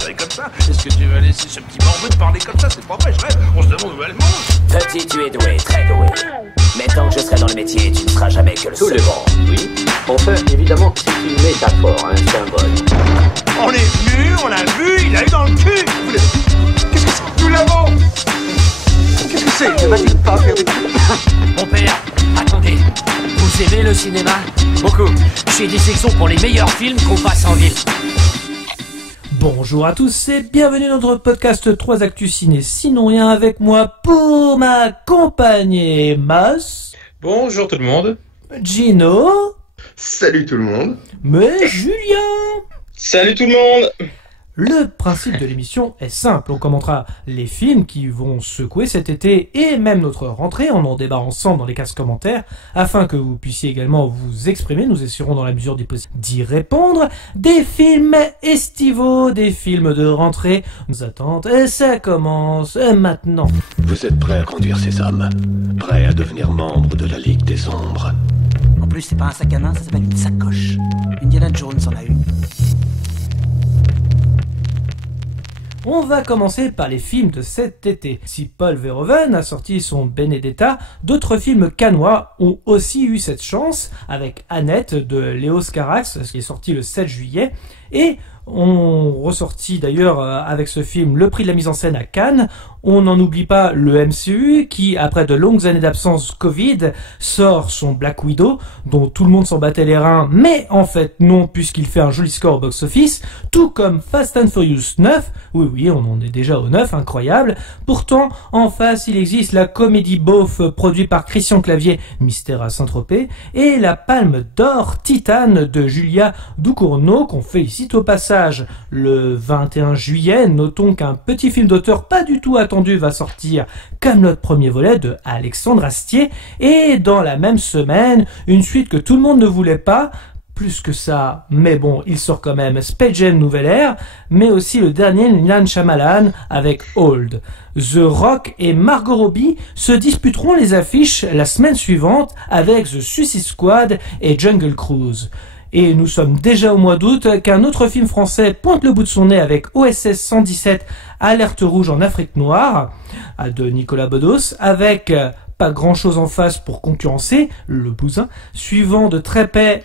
considéré comme ça. Est-ce que tu vas laisser ce petit bambou de parler comme ça? C'est pas vrai, je rêve. On se demande où elle mange. Petit, tu es doué, très doué. Mais tant que je serai dans le métier, tu ne seras jamais que le Tout le second. monde, oui. Enfin, évidemment, c'est une métaphore, un symbole. On est venu, on l'a vu, il a eu dans le cul. Qu'est-ce que c'est? Nous l'avons. Qu'est-ce que c'est? Ne va-t-il pas faire des trucs? Mon père, attendez. Vous aimez le cinéma? Beaucoup. J'ai des sections pour les meilleurs films qu'on passe en ville. Bonjour à tous et bienvenue dans notre podcast 3 Actus Ciné Sinon Rien avec moi pour m'accompagner Mas, Bonjour tout le monde. Gino, Salut tout le monde. mais Julien. Salut tout le monde. Le principe de l'émission est simple, on commentera les films qui vont secouer cet été et même notre rentrée, on en débat ensemble dans les cases commentaires, afin que vous puissiez également vous exprimer, nous essaierons dans la mesure du possible d'y répondre, des films estivaux, des films de rentrée, nous attendent, et ça commence maintenant. Vous êtes prêts à conduire ces hommes? Prêts à devenir membre de la Ligue des Ombres? En plus, c'est pas un sac à main, ça s'appelle une sacoche. Indiana Jones en a une. On va commencer par les films de cet été. Si Paul Verhoeven a sorti son Benedetta, d'autres films cannois ont aussi eu cette chance, avec Annette de Léos Carax, qui est sorti le 7 juillet, et on ressortit d'ailleurs avec ce film le prix de la mise en scène à Cannes. On n'en oublie pas le MCU qui, après de longues années d'absence Covid, sort son Black Widow, dont tout le monde s'en battait les reins, mais en fait non, puisqu'il fait un joli score au box-office, tout comme Fast and Furious 9, oui, on en est déjà au 9, incroyable. Pourtant, en face, il existe la comédie beauf produite par Christian Clavier, Mystère à Saint-Tropez, et la Palme d'Or Titane de Julia Ducournau, qu'on félicite au passage. Le 21 juillet, notons qu'un petit film d'auteur pas du tout attendu va sortir, Kaamelott premier volet de Alexandre Astier, et dans la même semaine, une suite que tout le monde ne voulait pas, plus que ça, mais bon, il sort quand même, Space Jam Nouvelle Ère, mais aussi le dernier Nilan Shyamalan avec Old. The Rock et Margot Robbie se disputeront les affiches la semaine suivante avec The Suicide Squad et Jungle Cruise. Et nous sommes déjà au mois d'août qu'un autre film français pointe le bout de son nez avec OSS 117, Alerte rouge en Afrique noire, de Nicolas Bedos, avec pas grand chose en face pour concurrencer, Le Bousin, suivant de très près,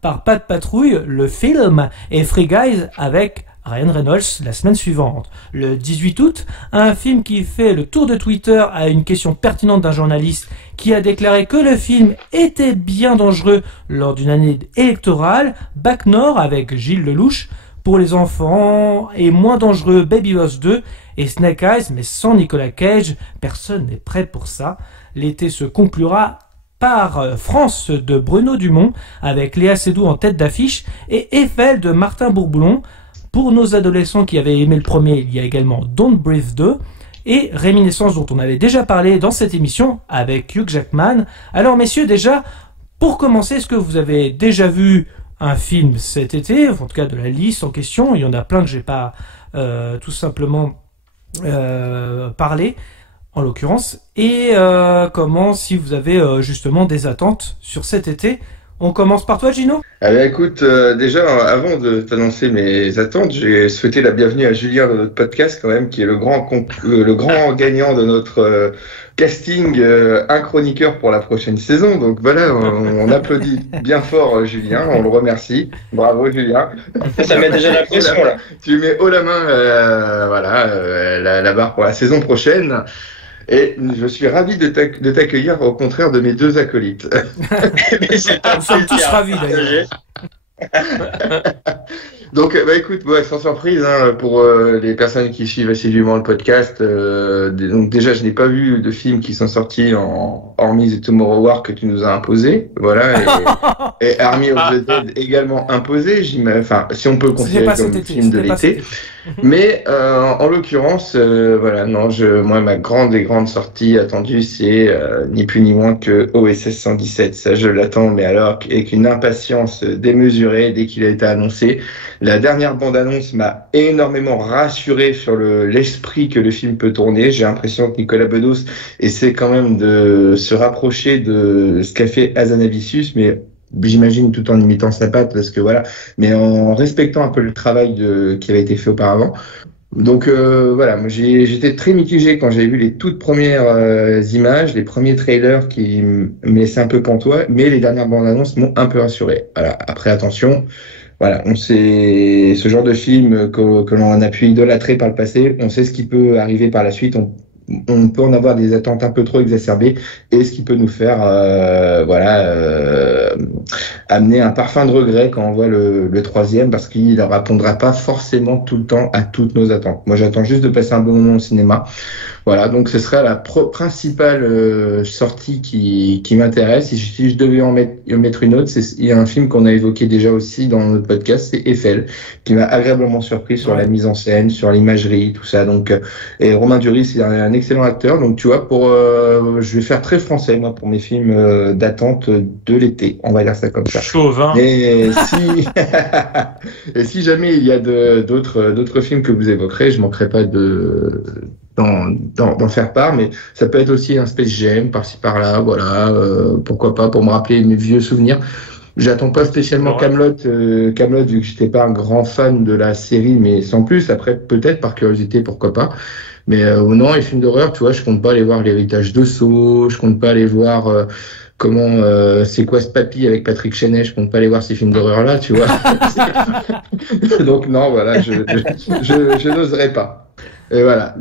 par Pas de Patrouille, le film, et Free Guys avec Ryan Reynolds la semaine suivante. Le 18 août, un film qui fait le tour de Twitter à une question pertinente d'un journaliste qui a déclaré que le film était bien dangereux lors d'une année électorale, Bac Nord avec Gilles Lelouch, pour les enfants, et moins dangereux Baby Boss 2 et Snake Eyes, mais sans Nicolas Cage, personne n'est prêt pour ça. L'été se conclura par France de Bruno Dumont, avec Léa Seydoux en tête d'affiche, et Eiffel de Martin Bourboulon. Pour nos adolescents qui avaient aimé le premier, il y a également Don't Breathe 2, et Réminiscence dont on avait déjà parlé dans cette émission, avec Hugh Jackman. Alors messieurs, déjà, pour commencer, est-ce que vous avez déjà vu un film cet été, en tout cas de la liste en question? Il y en a plein que j'ai pas tout simplement parlé, en l'occurrence. Et comment, si vous avez justement des attentes sur cet été? On commence par toi, Gino? Écoute, déjà, avant de t'annoncer mes attentes, j'ai souhaité la bienvenue à Julien dans notre podcast quand même, qui est le grand gagnant de notre casting, un chroniqueur pour la prochaine saison. Donc voilà, on applaudit bien fort Julien, on le remercie. Bravo Julien. Ça met déjà la pression là. Tu mets haut la main, la barre pour la saison prochaine. Et je suis ravi de t'accueillir, au contraire de mes deux acolytes. Nous sommes tous ravis d'ailleurs. Donc, écoute, sans surprise, pour les personnes qui suivent assidûment le podcast, donc déjà, je n'ai pas vu de films qui sont sortis hormis The Tomorrow War que tu nous as imposé, voilà, et Army of the Dead également imposé, enfin, si on peut le considérer comme film de l'été. Mais en l'occurrence, voilà, non, moi, ma grande sortie attendue, c'est ni plus ni moins que OSS 117. Ça, je l'attends, mais alors avec une impatience démesurée dès qu'il a été annoncé. La dernière bande-annonce m'a énormément rassuré sur l'esprit que le film peut tourner. J'ai l'impression que Nicolas Bedos essaie quand même de se rapprocher de ce qu'a fait Hazanavicius, mais j'imagine tout en imitant sa patte, parce que voilà, mais en respectant un peu le travail qui avait été fait auparavant. Donc voilà, moi j'étais très mitigé quand j'ai vu les toutes premières images, les premiers trailers qui me laissaient un peu pantois, mais les dernières bandes annonces m'ont un peu rassuré. Voilà, après attention, voilà, on sait ce genre de film que l'on a pu idolâtrer par le passé, on sait ce qui peut arriver par la suite, on peut en avoir des attentes un peu trop exacerbées et ce qui peut nous faire amener un parfum de regret quand on voit le troisième, parce qu'il ne répondra pas forcément tout le temps à toutes nos attentes. Moi j'attends juste de passer un bon moment au cinéma. Voilà, donc ce serait la principale sortie qui m'intéresse. Si je devais en mettre une autre, il y a un film qu'on a évoqué déjà aussi dans notre podcast, c'est Eiffel, qui m'a agréablement surpris sur la mise en scène, sur l'imagerie, tout ça. Donc, et Romain Duris, c'est un excellent acteur. Donc tu vois, je vais faire très français moi pour mes films d'attente de l'été. On va dire ça comme ça. Chauvin. Et si jamais il y a d'autres films que vous évoquerez, je manquerai pas d'en faire part, mais ça peut être aussi un Space Jam par-ci par-là, voilà, pourquoi pas, pour me rappeler mes vieux souvenirs. J'attends pas spécialement Kaamelott, vu que j'étais pas un grand fan de la série, mais sans plus. Après, peut-être par curiosité, pourquoi pas. Mais non, les films d'horreur, tu vois, je compte pas aller voir L'Héritage de Sceaux, je compte pas aller voir c'est quoi ce papy avec Patrick Chenet, je compte pas aller voir ces films d'horreur là, tu vois. Donc non, voilà, je n'oserais pas. Et voilà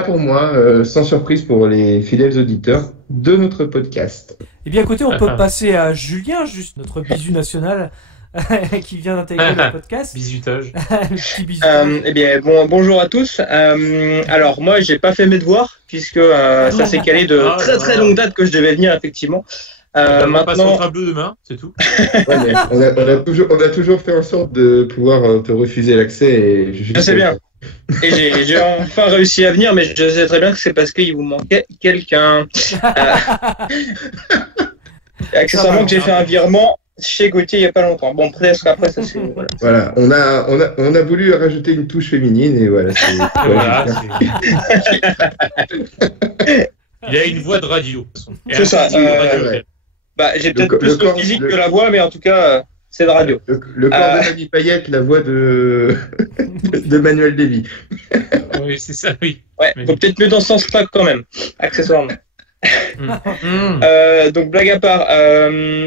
pour moi, sans surprise pour les fidèles auditeurs de notre podcast. Eh bien écoutez, on peut passer à Julien, juste notre bisu national, qui vient d'intégrer le podcast. Bisutage. Le petit bisutage. Eh bien, bonjour à tous. Alors moi, j'ai pas fait mes devoirs puisque ça s'est calé de très longue date que je devais venir effectivement. Maintenant, passe au bleu demain, c'est tout. Ouais, mais on a toujours fait en sorte de pouvoir te refuser l'accès. Et je sais bien. Et j'ai enfin réussi à venir, mais je sais très bien que c'est parce qu'il vous manquait quelqu'un. Accessoirement que j'ai fait un virement chez Gauthier il n'y a pas longtemps. Bon, presque après ça c'est... Voilà, on a voulu rajouter une touche féminine et voilà. Il a une voix de radio. C'est ça. J'ai peut-être plus de physique que la voix, mais en tout cas... c'est de radio. Le corps de Mamie Payette, la voix de Manuel Lévy. Oui, c'est ça, oui. Ouais, faut peut-être mieux dans ce sens-là quand même, accessoirement. Donc blague à part.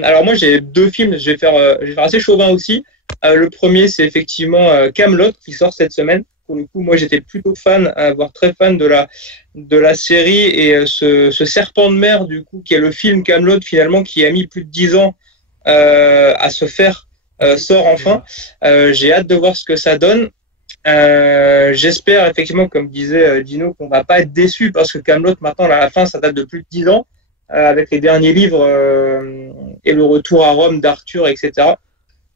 Alors moi j'ai deux films, je vais faire assez chauvin aussi. Le premier c'est effectivement Kaamelott qui sort cette semaine. Pour le coup, moi j'étais plutôt fan, voire très fan de la série et ce serpent de mer du coup qui est le film Kaamelott finalement qui a mis plus de 10 ans à se faire sort enfin. J'ai hâte de voir ce que ça donne. J'espère effectivement, comme disait Dino, qu'on va pas être déçu parce que Kaamelott maintenant à la fin ça date de plus de 10 ans avec les derniers livres et le retour à Rome d'Arthur, etc.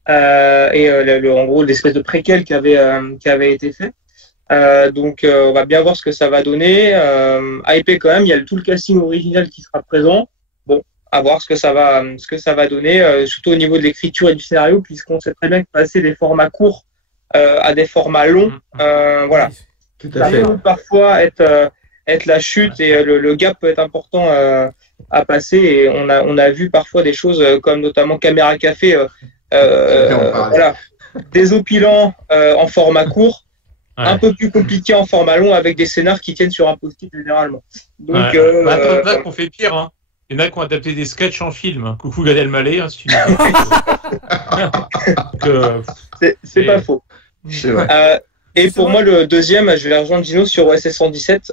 En gros l'espèce de préquel qui avait été fait. Donc on va bien voir ce que ça va donner. Hypé quand même, il y a tout le casting original qui sera présent. Bon, à voir ce que ça va donner, surtout au niveau de l'écriture et du scénario, puisqu'on sait très bien que passer des formats courts à des formats longs, voilà. Tout à fait. Ça peut parfois être la chute et le gap peut être important à passer. Et on a vu parfois des choses comme notamment Caméra Café, voilà, désopilant en format court. Ouais. Un peu plus compliqué en format long avec des scénars qui tiennent sur un post-it généralement. Donc, là qu'on fait pire, hein. Il y en a qui ont adapté des sketchs en film. Hein. Coucou Gad Elmaleh, hein, si tu c'est pas faux. Et pour moi, le deuxième, je vais rejoindre Dino sur OSS 117.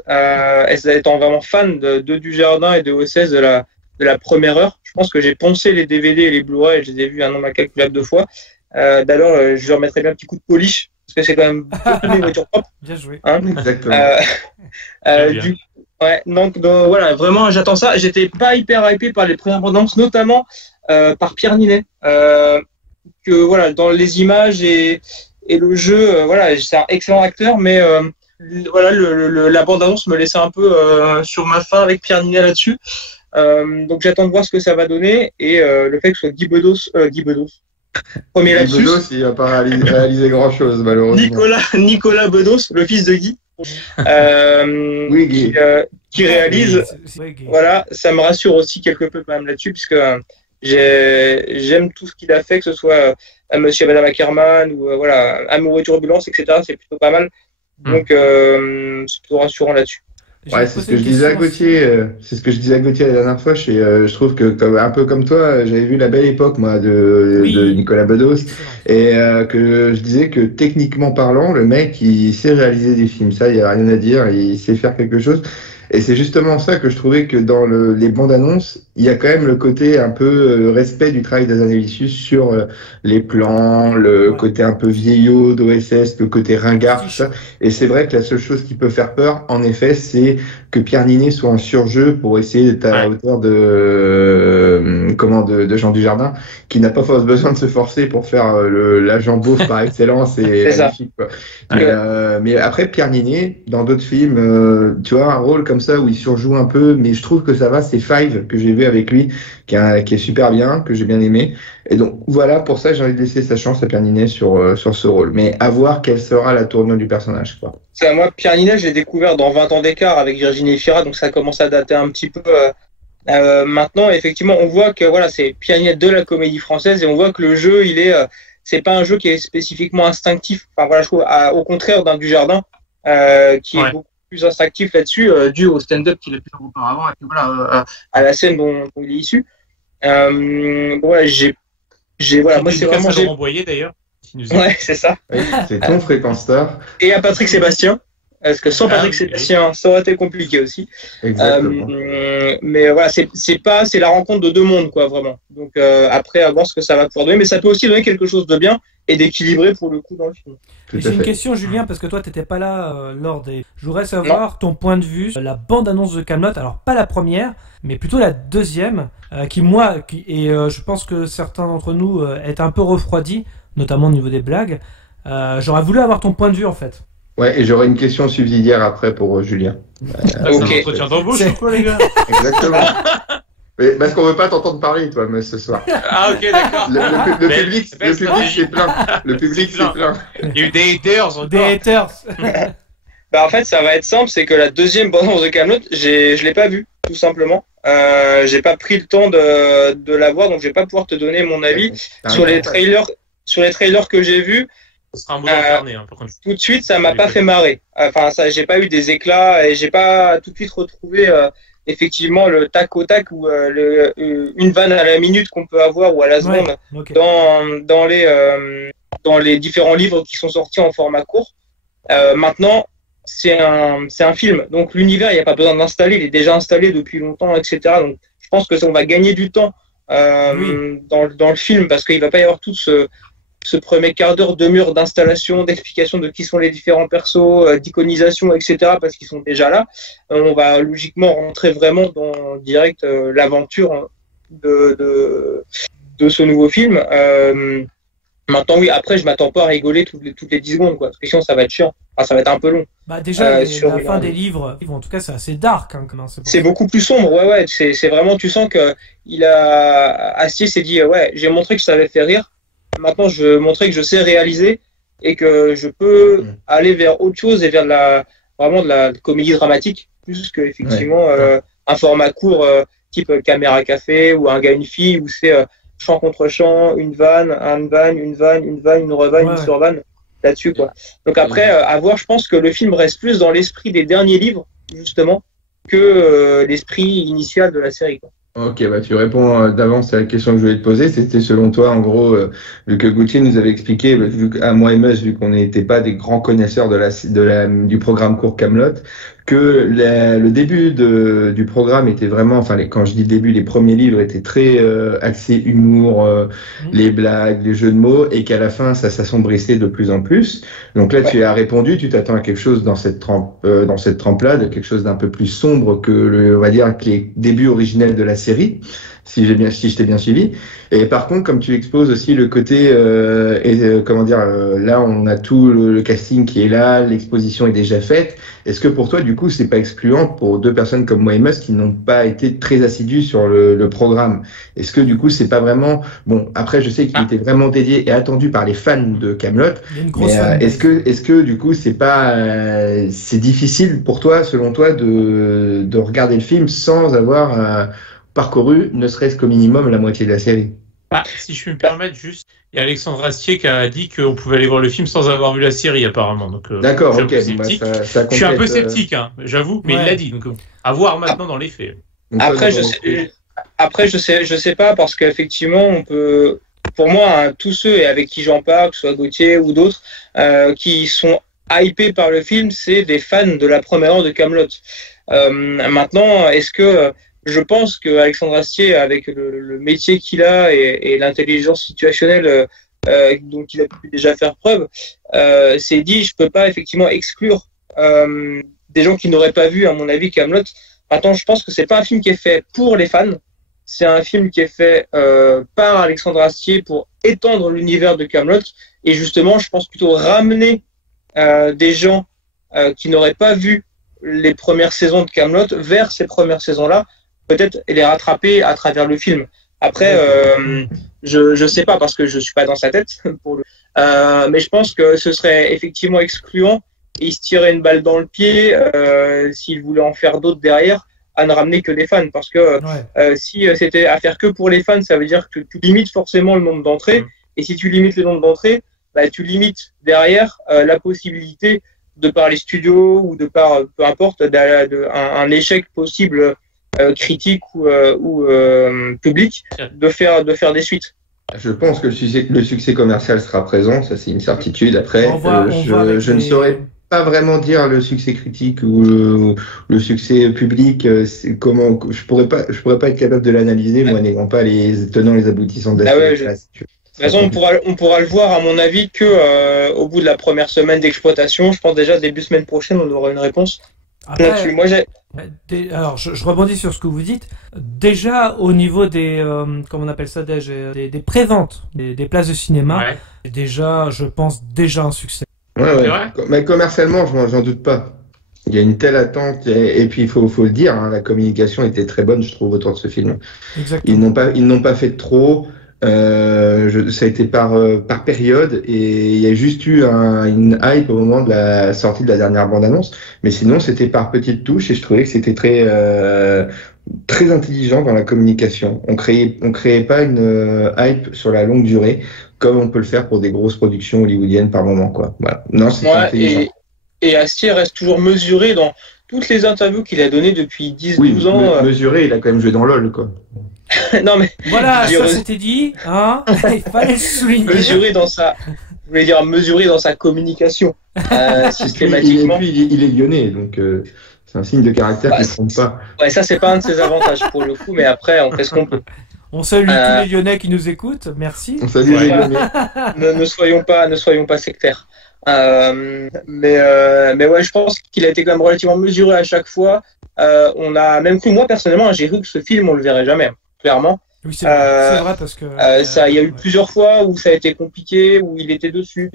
Étant vraiment fan de Dujardin et de OSS de la première heure, je pense que j'ai poncé les DVD et les Blu-ray et je les ai vus un nombre incalculable de fois. D'ailleurs, je leur mettrai bien un petit coup de polish. Parce que c'est quand même beaucoup de voitures propres. Bien joué. Hein, exactement. Donc voilà, vraiment, j'attends ça. J'étais pas hyper hypé par les premières bandes annonces, notamment par Pierre Ninet. Que voilà, dans les images et le jeu, voilà, c'est un excellent acteur, mais voilà, la bande annonce me laissait un peu sur ma faim avec Pierre Ninet là-dessus. Donc j'attends de voir ce que ça va donner et le fait que ce soit Guy Bedos. Premier là-dessus. Bedos, il va pas réaliser grand-chose, malheureusement. Nicolas Bedos, le fils de Guy, Guy. qui réalise. Voilà, ça me rassure aussi quelque peu quand même là-dessus, puisque j'aime tout ce qu'il a fait, que ce soit Monsieur et Madame Ackerman ou voilà, Amour et Turbulence, etc. C'est plutôt pas mal. Donc c'est plutôt rassurant là-dessus. Ouais, c'est ce que je disais à Gauthier. C'est ce que je disais à Gauthier la dernière fois. Je trouve que un peu comme toi, j'avais vu La Belle Époque, moi, de Nicolas Bedos, et que je disais que techniquement parlant, le mec, il sait réaliser des films. Ça, il y a rien à dire. Il sait faire quelque chose. Et c'est justement ça que je trouvais que dans les bandes annonces, il y a quand même le côté un peu respect du travail d'Azanavicius sur les plans, le côté un peu vieillot d'OSS, le côté ringard, tout ça. Et c'est vrai que la seule chose qui peut faire peur, en effet, c'est que Pierre Ninet soit en surjeu pour essayer d'être à la hauteur de Jean Dujardin, qui n'a pas forcément besoin de se forcer pour faire l'agent beauf par excellence et magnifique, quoi. Mais après, Pierre Ninet, dans d'autres films, tu vois, un rôle comme ça où il surjoue un peu, mais je trouve que ça va. C'est Five que j'ai vu avec lui, qui est super bien, que j'ai bien aimé. Et donc voilà, pour ça j'ai envie de laisser sa chance à Pierre Ninet sur ce rôle. Mais à voir quelle sera la tournure du personnage, quoi. Moi, Pierre Ninet, je l'ai découvert dans 20 ans d'écart avec Virginie Efira, donc ça commence à dater un petit peu. Maintenant, effectivement, on voit que voilà, c'est Pierre Ninet de la comédie française, et on voit que le jeu, c'est pas un jeu qui est spécifiquement instinctif. Enfin voilà, je trouve, au contraire d'un Dujardin, qui est beaucoup plus instinctif là-dessus, dû au stand-up qu'il a pu faire auparavant, et puis voilà, à la scène dont il est issu. Voilà, moi c'est vraiment Laurent Boyer d'ailleurs. Ouais, c'est ça. Oui, c'est ton Fréquence Star. Et à Patrick Sébastien, parce que sans Patrick Sébastien, ça aurait été compliqué aussi. Exactement. Mais voilà, c'est la rencontre de deux mondes, quoi, vraiment. Donc après, à voir ce que ça va pouvoir donner, mais ça peut aussi donner quelque chose de bien et d'équilibré pour le coup dans le film. J'ai une question, Julien, parce que toi t'étais pas là lors des. Je voudrais savoir ton point de vue sur la bande-annonce de Kaamelott. Alors pas la première, mais plutôt la deuxième, je pense que certains d'entre nous est un peu refroidis, notamment au niveau des blagues. J'aurais voulu avoir ton point de vue en fait. Ouais, et j'aurais une question subsidiaire après pour Julien. C'est un entretien d'embauche ou quoi, les gars? Exactement. Mais parce qu'on veut pas t'entendre parler, toi, mais ce soir. Ah, ok, d'accord. Le public, c'est plein. Le public, c'est plein. Il y a eu des haters encore. Des haters. Bah, en fait, ça va être simple, c'est que la deuxième bande-annonce de Kaamelott, je l'ai pas vue, tout simplement. J'ai pas pris le temps de la voir, donc je vais pas pouvoir te donner mon avis sur les trailers que j'ai vus. Ce sera un boulot incarné, par contre. Tout de suite, ça m'a pas fait marrer. Enfin, j'ai pas eu des éclats et j'ai pas tout de suite retrouvé effectivement le tac au tac ou une vanne à la minute qu'on peut avoir ou à la seconde dans les différents livres qui sont sortis en format court. Maintenant, c'est un film, donc l'univers, il n'y a pas besoin d'installer, il est déjà installé depuis longtemps, etc. Donc, je pense que on va gagner du temps dans le film parce qu'il va pas y avoir tout ce premier quart d'heure de mur d'installation, d'explication de qui sont les différents persos, d'iconisation, etc. parce qu'ils sont déjà là. On va logiquement rentrer vraiment dans direct l'aventure de ce nouveau film. Maintenant, oui, après, je m'attends pas à rigoler toutes les 10 secondes, quoi. Parce que sinon, ça va être chiant. Enfin, ça va être un peu long. Bah, déjà, la fin des livres, en tout cas, c'est assez dark, hein, comment c'est beaucoup plus sombre, ouais. C'est vraiment, tu sens que Astier s'est dit, ouais, j'ai montré que je savais faire rire. Maintenant, je veux montrer que je sais réaliser et que je peux aller vers autre chose et vers vraiment de la comédie dramatique, plus que, effectivement, un format court, type caméra café ou un gars, une fille, où c'est, chant contre chant, une vanne, une revanne, une survanne, là-dessus, quoi. Donc après, à voir, je pense que le film reste plus dans l'esprit des derniers livres, justement, que l'esprit initial de la série, quoi. Ok, bah tu réponds d'avance à la question que je voulais te poser. C'était selon toi, en gros, vu que Gauthier nous avait expliqué, à moi et Meus, vu qu'on n'était pas des grands connaisseurs du programme court Kaamelott, que le début du programme était vraiment, enfin quand je dis début, les premiers livres étaient très axés humour, les blagues, les jeux de mots, et qu'à la fin ça s'assombrissait de plus en plus. Donc là tu as répondu, tu t'attends à quelque chose dans cette trempe-là, de quelque chose d'un peu plus sombre que on va dire que les débuts originels de la série, si je t'ai bien suivi. Et par contre, comme tu exposes aussi le côté, là on a tout le casting qui est là, l'exposition est déjà faite. Est-ce que pour toi, du coup, c'est pas excluant pour deux personnes comme moi et Meus qui n'ont pas été très assidus sur le programme? Est-ce que du coup, c'est pas vraiment bon? Après, je sais qu'il était vraiment dédié et attendu par les fans de Kaamelott. Mais est-ce que du coup, c'est difficile pour toi, selon toi, de regarder le film sans avoir parcouru ne serait-ce qu'au minimum la moitié de la série. Ah, si je puis me permettre, juste, il y a Alexandre Astier qui a dit qu'on pouvait aller voir le film sans avoir vu la série, apparemment. Donc, d'accord, je suis ok. je suis un peu sceptique, hein, j'avoue, mais il l'a dit. Donc, à voir maintenant dans les faits. Après, je sais pas, parce qu'effectivement, on peut. Pour moi, hein, tous ceux avec qui j'en parle, que ce soit Gauthier ou d'autres, qui sont hypés par le film, c'est des fans de la première heure de Kaamelott. Maintenant, est-ce que je pense que Alexandre Astier, avec le métier qu'il a et l'intelligence situationnelle dont il a pu déjà faire preuve, s'est dit, je peux pas effectivement exclure des gens qui n'auraient pas vu, à mon avis, Kaamelott. Maintenant, je pense que c'est pas un film qui est fait pour les fans. C'est un film qui est fait par Alexandre Astier pour étendre l'univers de Kaamelott et justement, je pense plutôt ramener des gens qui n'auraient pas vu les premières saisons de Kaamelott vers ces premières saisons-là, peut-être les rattraper à travers le film. Après, je sais pas parce que je suis pas dans sa tête, mais je pense que ce serait effectivement excluant et il se tirait une balle dans le pied s'il voulait en faire d'autres derrière, à ne ramener que des fans, parce que si c'était à faire que pour les fans, ça veut dire que tu limites forcément le nombre d'entrées, et si tu limites le nombre d'entrées, bah, tu limites derrière la possibilité de par les studios ou de par peu importe un échec possible critique ou public de faire des suites. Je pense que le succès commercial sera présent, ça c'est une certitude. Après, je ne saurais pas vraiment dire le succès critique ou le succès public. Comment je pourrais pas être capable de l'analyser, moi n'ayant pas les tenants les aboutissants de la série. De toute façon, on pourra le voir à mon avis que au bout de la première semaine d'exploitation. Je pense déjà début semaine prochaine, on aura une réponse. Après, moi, alors, je rebondis sur ce que vous dites. Déjà, au niveau des, comment on appelle ça, des préventes, des places de cinéma, déjà, je pense déjà un succès. Ouais. Mais commercialement, j'en doute pas. Il y a une telle attente et puis il faut le dire, hein, la communication était très bonne, je trouve, autour de ce film. Exactement. Ils n'ont pas fait de trop. Ça a été par période et il y a juste eu une hype au moment de la sortie de la dernière bande-annonce, mais sinon c'était par petites touches et je trouvais que c'était très intelligent dans la communication. On créait pas une hype sur la longue durée comme on peut le faire pour des grosses productions hollywoodiennes par moment, quoi. Voilà. Non, c'est intelligent. Et Astier reste toujours mesuré dans toutes les interviews qu'il a données depuis 10-12 ans. Mesuré, il a quand même joué dans LOL, quoi. Non mais voilà, ça c'était dit, hein. Il fallait le souligner. Mesuré dans sa communication systématiquement. Et puis il est lyonnais, donc c'est un signe de caractère qui ne trompe pas. Ouais, ça c'est pas un de ses avantages pour le coup, mais après on fait ce qu'on peut. On salue tous les Lyonnais qui nous écoutent, merci. On salue les Lyonnais. Ne soyons pas sectaires. Mais ouais, je pense qu'il a été quand même relativement mesuré à chaque fois. On a même cru, moi personnellement, j'ai cru que ce film on le verrait jamais. Clairement. Oui, c'est vrai parce que il y a eu plusieurs fois où ça a été compliqué, où il était dessus.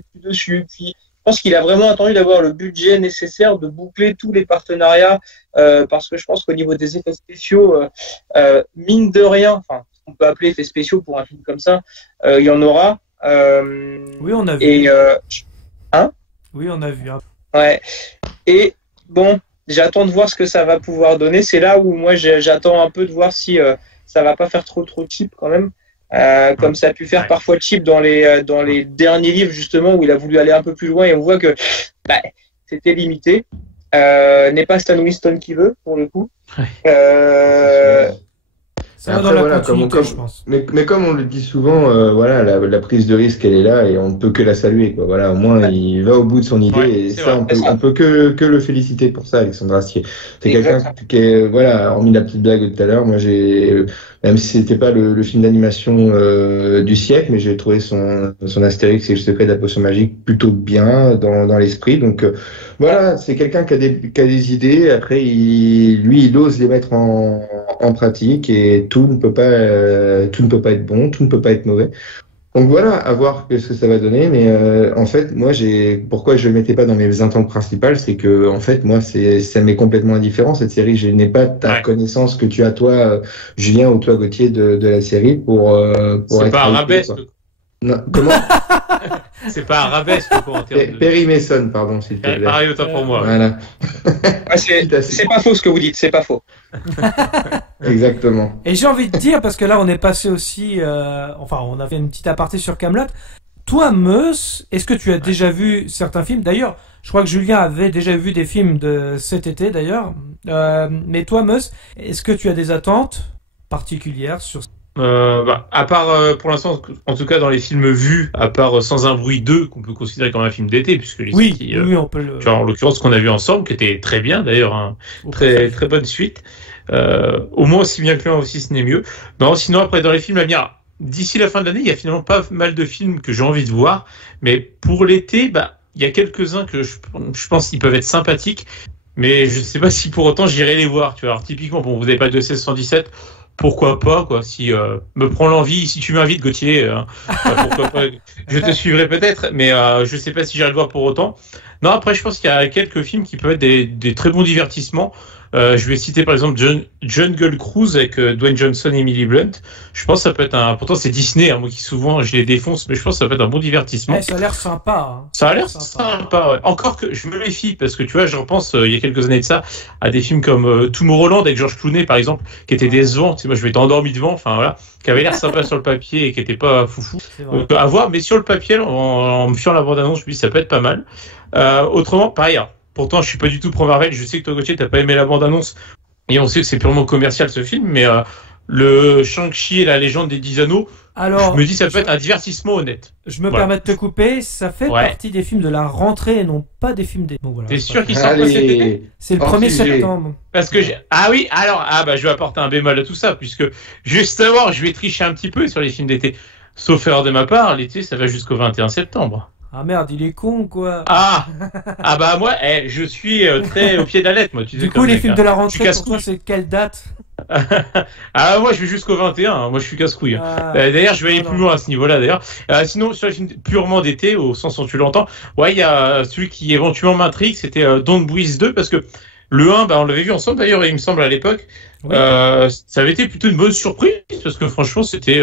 Puis je pense qu'il a vraiment attendu d'avoir le budget nécessaire de boucler tous les partenariats, parce que je pense qu'au niveau des effets spéciaux, mine de rien, enfin, on peut appeler effets spéciaux pour un film comme ça, il y en aura. Oui, on a vu. Et oui, on a vu. Hein. Ouais. Et bon, j'attends de voir ce que ça va pouvoir donner. C'est là où moi j'attends un peu de voir si ça va pas faire trop cheap quand même, comme ça a pu faire parfois cheap dans les derniers livres justement où il a voulu aller un peu plus loin et on voit que c'était limité. N'est pas Stan Winston qui veut pour le coup. Ça va dans la continuité, je pense. Mais comme on le dit souvent, voilà, la prise de risque elle est là et on ne peut que la saluer, quoi. Voilà, au moins il va au bout de son idée et ça on peut que le féliciter pour ça, Alexandre Astier. C'est quelqu'un qui est, voilà, hormis la petite blague de tout à l'heure, moi même si c'était pas le film d'animation du siècle, mais j'ai trouvé son Astérix et le secret de la potion magique plutôt bien dans l'esprit. Donc voilà, c'est quelqu'un qui a des idées. Après, il ose les mettre en pratique et tout ne peut pas être bon, tout ne peut pas être mauvais. Donc voilà, à voir ce que ça va donner. Mais en fait, moi, pourquoi je le mettais pas dans mes attentes principales, c'est que en fait, moi, ça m'est complètement indifférent cette série. Je n'ai pas ta connaissance que tu as toi, Julien, ou toi, Gauthier, de la série pour c'est être pas un rabais. Non, comment? C'est pas arabesque quoi en termes de... Perry Mason, pardon, s'il te plaît. Pareil, autant pour moi. Voilà. Ouais, c'est pas faux ce que vous dites, c'est pas faux. Exactement. Et j'ai envie de dire, parce que là on est passé aussi, enfin on a fait une petite aparté sur Kaamelott. Toi, Meus, est-ce que tu as déjà vu certains films? D'ailleurs, je crois que Julien avait déjà vu des films de cet été d'ailleurs. Mais toi, Meus, est-ce que tu as des attentes particulières sur... À part, pour l'instant, en tout cas dans les films vus, à part Sans un bruit 2, qu'on peut considérer comme un film d'été, puisque les oui, on peut le... genre, en l'occurrence, ce qu'on a vu ensemble, qui était très bien d'ailleurs, hein, très bonne suite. Au moins aussi bien que l'un aussi, ce n'est mieux. Non, sinon après dans les films à venir, d'ici la fin de l'année, il y a finalement pas mal de films que j'ai envie de voir, mais pour l'été, il y a quelques-uns que je pense qu'ils peuvent être sympathiques, mais je sais pas si pour autant j'irai les voir. Tu vois, alors typiquement, bon, vous n'avez pas de 16-117. Pourquoi pas, quoi, si me prend l'envie, si tu m'invites, Gauthier, pourquoi pas, je te suivrai peut-être, mais je sais pas si j'irai le voir pour autant. Non, après, je pense qu'il y a quelques films qui peuvent être des très bons divertissements. Je vais citer par exemple Jungle Cruise avec Dwayne Johnson et Emily Blunt. Je pense que ça peut être pourtant c'est Disney, hein, moi qui souvent je les défonce, mais je pense que ça peut être un bon divertissement. Ça a l'air sympa. Hein. Ça a l'air sympa, ouais. Encore que je me méfie, parce que tu vois, je repense il y a quelques années de ça, à des films comme Tomorrowland avec George Clooney par exemple, qui étaient décevants. Tu sais, moi je m'étais endormi devant, enfin voilà, qui avait l'air sympa sur le papier et qui était pas foufou. Donc à voir, mais sur le papier, en me fiant la bande-annonce, je me dis ça peut être pas mal. Autrement, pareil. Pourtant, je suis pas du tout pro Marvel. Je sais que toi, Gauthier, t'as pas aimé la bande-annonce. Et on sait que c'est purement commercial, ce film. Mais le Shang-Chi et la légende des 10 anneaux, je me dis ça peut être un divertissement honnête. Je me permets de te couper. Ça fait partie des films de la rentrée et non pas des films d'été. Voilà, t'es sûr qu'ils sortent pas cet été? C'est le 1er septembre. Parce que ah oui, alors, je vais apporter un bémol à tout ça, puisque justement, je vais tricher un petit peu sur les films d'été. Sauf erreur de ma part, l'été, ça va jusqu'au 21 septembre. Ah merde, il est con quoi. Moi, je suis très au pied de la lettre, moi. Tu sais, du coup, les films de la rentrée, pour toi, c'est quelle date? Moi, je vais jusqu'au 21. Moi, je suis casse-couille. D'ailleurs, je vais aller plus loin à ce niveau-là, d'ailleurs. Sinon, sur les films purement d'été, au sens où tu l'entends, il y a celui qui éventuellement m'intrigue, c'était Don't Breathe 2, parce que le 1, on l'avait vu ensemble, d'ailleurs, il me semble, à l'époque. Oui. Ça avait été plutôt une bonne surprise, parce que franchement, c'était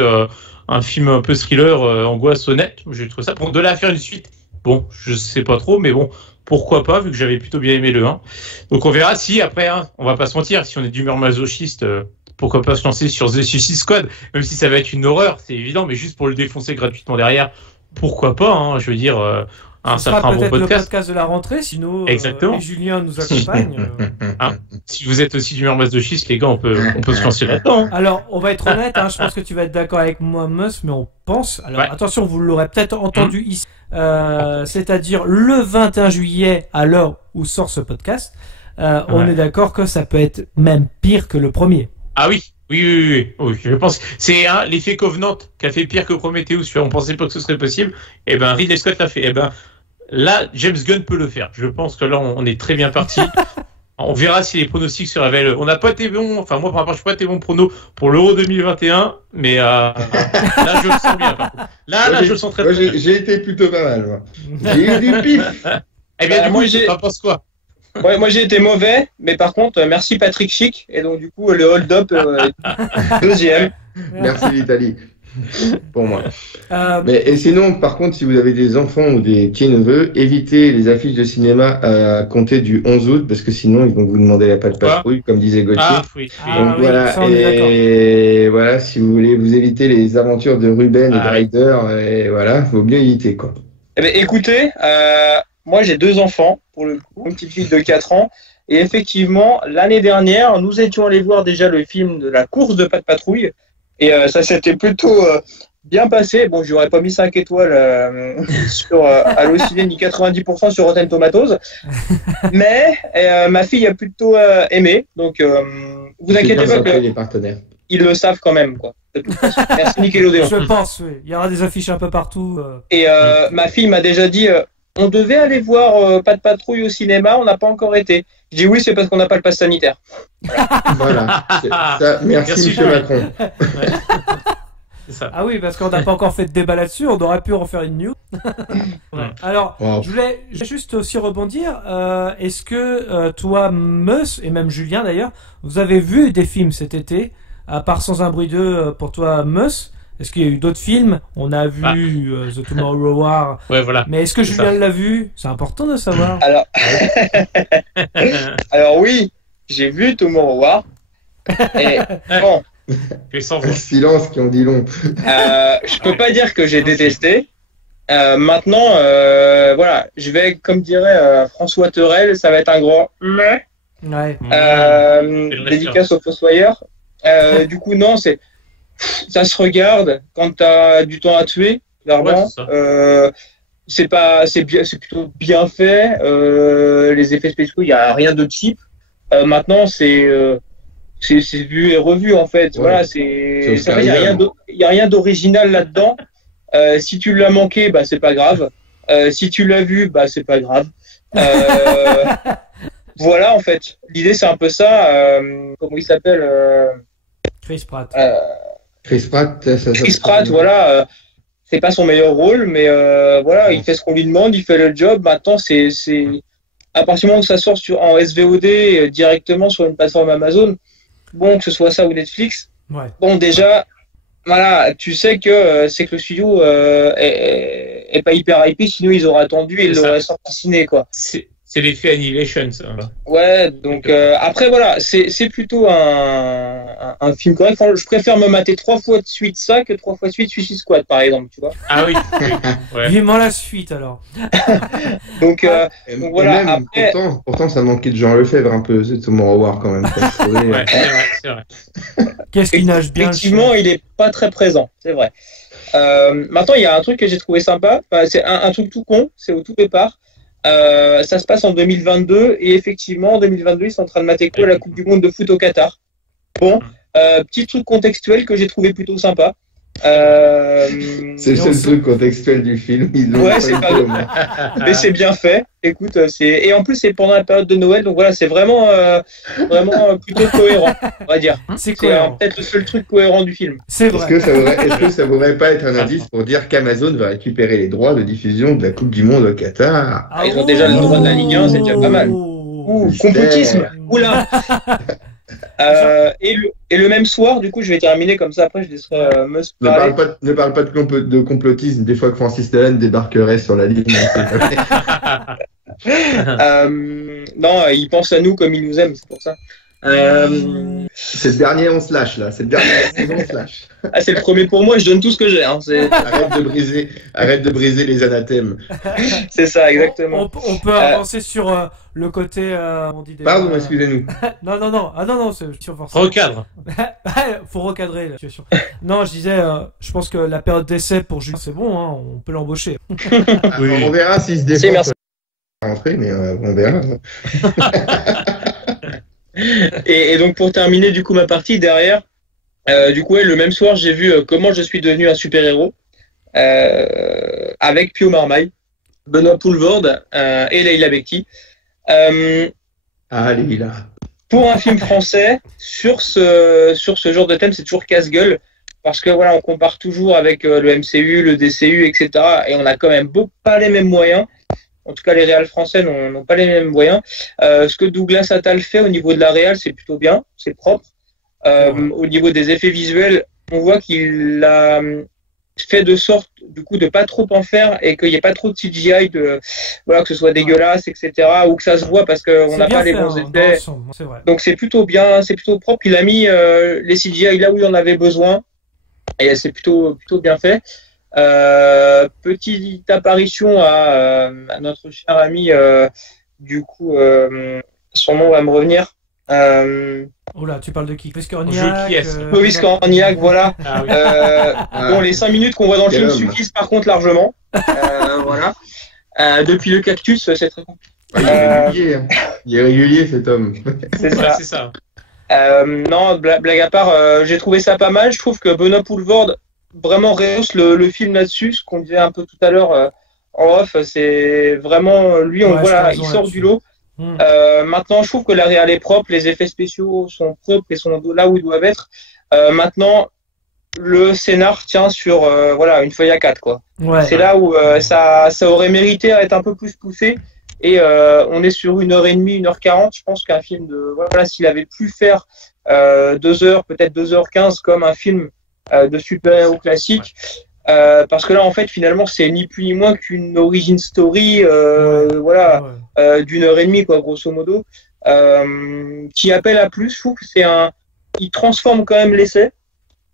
un film un peu thriller, angoisse honnête. J'ai trouvé ça. Pour de là à faire une suite, bon, je sais pas trop, mais bon, pourquoi pas, vu que j'avais plutôt bien aimé le 1. Donc on verra si après, on va pas se mentir, si on est d'humeur masochiste, pourquoi pas se lancer sur The Suicide Squad, même si ça va être une horreur, c'est évident, mais juste pour le défoncer gratuitement derrière, pourquoi pas, je veux dire... ça fera un bon podcast. Le podcast de la rentrée, sinon Julien nous accompagne. Si vous êtes aussi d'humeur masochiste, les gars, on peut se lancer là-dedans. Alors, on va être honnête, je pense que tu vas être d'accord avec moi, Meus, mais on pense. Alors, attention, vous l'aurez peut-être entendu ici, c'est-à-dire le 21 juillet, à l'heure où sort ce podcast, on est d'accord que ça peut être même pire que le premier. Ah oui. Oui, je pense que c'est l'effet Covenant qui a fait pire que Prometheus. On pensait pas que ce serait possible. Et Ridley Scott l'a fait. Là, James Gunn peut le faire. Je pense que là, on est très bien parti. On verra si les pronostics se révèlent. On n'a pas été bon. Enfin, moi, par rapport, je n'ai pas été bon prono pour l'Euro 2021, mais là, je le sens bien. Par contre. Là, je le sens très bien. J'ai été plutôt pas mal. Moi. J'ai eu du pif. Eh bien, du coup, t'en penses quoi? Ouais, moi j'ai été mauvais, mais par contre, merci Patrick Schick, et donc du coup, le hold-up deuxième. Merci l'Italie, pour moi. Et sinon, par contre, si vous avez des enfants ou des petits-neveux, évitez les affiches de cinéma à compter du 11 août, parce que sinon, ils vont vous demander la patte patrouille, comme disait Gauthier. Donc voilà, voilà, si vous voulez vous éviter les aventures de Ruben et de Ryder, et voilà, vaut mieux éviter, quoi. Eh bien, écoutez, moi, j'ai 2 enfants, pour le coup, une petite fille de 4 ans. Et effectivement, l'année dernière, nous étions allés voir déjà le film de la course de Pat' Patrouille. Et ça s'était plutôt bien passé. Bon, j'aurais pas mis 5 étoiles sur Allociné, ni 90% sur Rotten Tomatoes. Mais ma fille a plutôt aimé. Donc, vous inquiétez pas que les partenaires. Ils le savent quand même, quoi. De toute façon. Merci Nickelodeon. Je pense, oui. Il y aura des affiches un peu partout. Et ma fille m'a déjà dit... on devait aller voir Pat' Patrouille au cinéma, on n'a pas encore été. Je dis oui, c'est parce qu'on n'a pas le pass sanitaire. Voilà. Merci M. Macron. Ça. Ah oui, parce qu'on n'a pas encore fait de débat là-dessus, on aurait pu en faire une news. Alors, je voulais juste aussi rebondir. Est-ce que toi, Meus, et même Julien d'ailleurs, vous avez vu des films cet été, à part Sans un bruit 2 pour toi, Meus? Est-ce qu'il y a eu d'autres films? On a vu The Tomorrow War. Ouais, voilà. Mais est-ce que Julien l'a vu? C'est important de savoir. Alors oui, j'ai vu Tomorrow War. Et bon, Le silence qui en dit long. je peux pas dire que j'ai détesté. Maintenant, voilà, je vais, comme dirait François Terrel, ça va être un grand mais. Ouais. Dédicace au Fossoyeur. Du coup, non, ça se regarde quand t'as du temps à tuer, clairement. C'est plutôt bien fait. Les effets spéciaux, il y a rien de cheap. Maintenant, c'est vu et revu en fait. Ouais. Voilà, il y a rien d'original là-dedans. Si tu l'as manqué, bah c'est pas grave. Si tu l'as vu, bah c'est pas grave. Voilà, en fait. L'idée, c'est un peu ça. Comment il s'appelle Chris Pratt. Chris Pratt, voilà. C'est pas son meilleur rôle, mais voilà, il fait ce qu'on lui demande, il fait le job. Maintenant, c'est à partir du moment où ça sort en SVOD directement sur une plateforme Amazon, bon, que ce soit ça ou Netflix, bon, déjà, voilà, tu sais que c'est que le studio est pas hyper hypé, sinon ils auraient attendu et ils l'auraient sorti ciné, quoi. C'est l'effet Annihilation, ça. Ouais, donc après voilà, c'est plutôt un film correct. Enfin, je préfère me mater 3 fois de suite ça que 3 fois de suite Suicide Squad, par exemple, tu vois. Ah oui. Ouais. Vivement la suite alors. donc voilà. Même, après... pourtant, ça manquait de Jean Lefebvre un peu, c'est Tomorrow War quand même. Ouais, c'est vrai. Qu'est-ce qu'il nage bien. Effectivement, il est pas très présent, c'est vrai. Maintenant, il y a un truc que j'ai trouvé sympa. Enfin, c'est un truc tout con, c'est au tout départ. Ça se passe en 2022 et effectivement en 2022 ils sont en train de mater quoi la Coupe du Monde de foot au Qatar. Bon, petit truc contextuel que j'ai trouvé plutôt sympa. C'est le seul truc contextuel du film. Ouais, c'est pas mais c'est bien fait. Écoute, et en plus c'est pendant la période de Noël, donc voilà, c'est vraiment plutôt cohérent, on va dire. C'est peut-être le seul truc cohérent du film. C'est vrai. Est-ce que ça voudrait pas être un indice pour dire qu'Amazon va récupérer les droits de diffusion de la Coupe du Monde au Qatar? Ils ont déjà le droit de la Ligue 1, c'est déjà pas mal. Complotisme. Oula. Et le même soir, du coup, je vais terminer comme ça. Après, je laisserai Ne parle pas de complotisme. Des fois que Francis Lalanne débarquerait sur la ligne. Non, il pense à nous comme il nous aime, c'est pour ça. C'est le dernier on se lâche là. C'est le dernier on se lâche. Ah, c'est le premier pour moi. Je donne tout ce que j'ai. Hein. Arrête de briser les anathèmes. C'est ça, exactement. On peut avancer sur le côté. On dit Pardon, excusez-nous. Non. Ah non, c'est surforcé. Recadre. Faut recadrer la situation. Non, je disais, je pense que la période d'essai pour Julien, c'est bon, hein, on peut l'embaucher. Oui. On verra s'il se défend. Merci. Rentrer, mais on verra. Et donc pour terminer du coup ma partie derrière, du coup le même soir j'ai vu Comment je suis devenu un super-héros avec Pio Marmaille, Benoît Poelvoorde et Leila Bekti. Leila. Pour un film français sur ce genre de thème, c'est toujours casse-gueule parce que voilà, on compare toujours avec le MCU, le DCU, etc. Et on a quand même pas les mêmes moyens. En tout cas, les réals français n'ont pas les mêmes moyens. Ce que Douglas Attal fait au niveau de la réal, c'est plutôt bien, c'est propre. Au niveau des effets visuels, on voit qu'il a fait de sorte, du coup, de pas trop en faire et qu'il n'y ait pas trop de CGI, voilà, que ce soit dégueulasse, etc. Ou que ça se voit parce qu'on n'a pas les bons effets. Donc c'est plutôt bien, c'est plutôt propre. Il a mis les CGI là où il en avait besoin et c'est plutôt bien fait. Petite apparition à notre cher ami, du coup, son nom va me revenir. Oula, tu parles de qui? Clovis Cornillac, voilà. Ah oui. Bon, les 5 minutes qu'on voit dans le film suffisent par contre largement. Voilà. Depuis le cactus, c'est très compliqué. Il est régulier cet homme. C'est ça. Non, blague à part, j'ai trouvé ça pas mal. Je trouve que Benoît Poelvoorde vraiment rehausse le film là-dessus, ce qu'on disait un peu tout à l'heure en off, c'est vraiment lui, on voit, il sort du lot. Maintenant, je trouve que la réal est propre, les effets spéciaux sont propres et sont là où ils doivent être. Maintenant, le scénar tient sur voilà, une feuille A4, quoi. Ouais. C'est là où ça aurait mérité à être un peu plus poussé. Et on est sur 1h30, 1h40. Je pense qu'un film de voilà, s'il avait pu faire 2h, peut-être 2h15 comme un film de super-héros classiques. Parce que là, en fait, finalement, c'est ni plus ni moins qu'une origin story, d'une heure et demie, quoi, grosso modo, qui appelle à plus. Je trouve que il transforme quand même l'essai,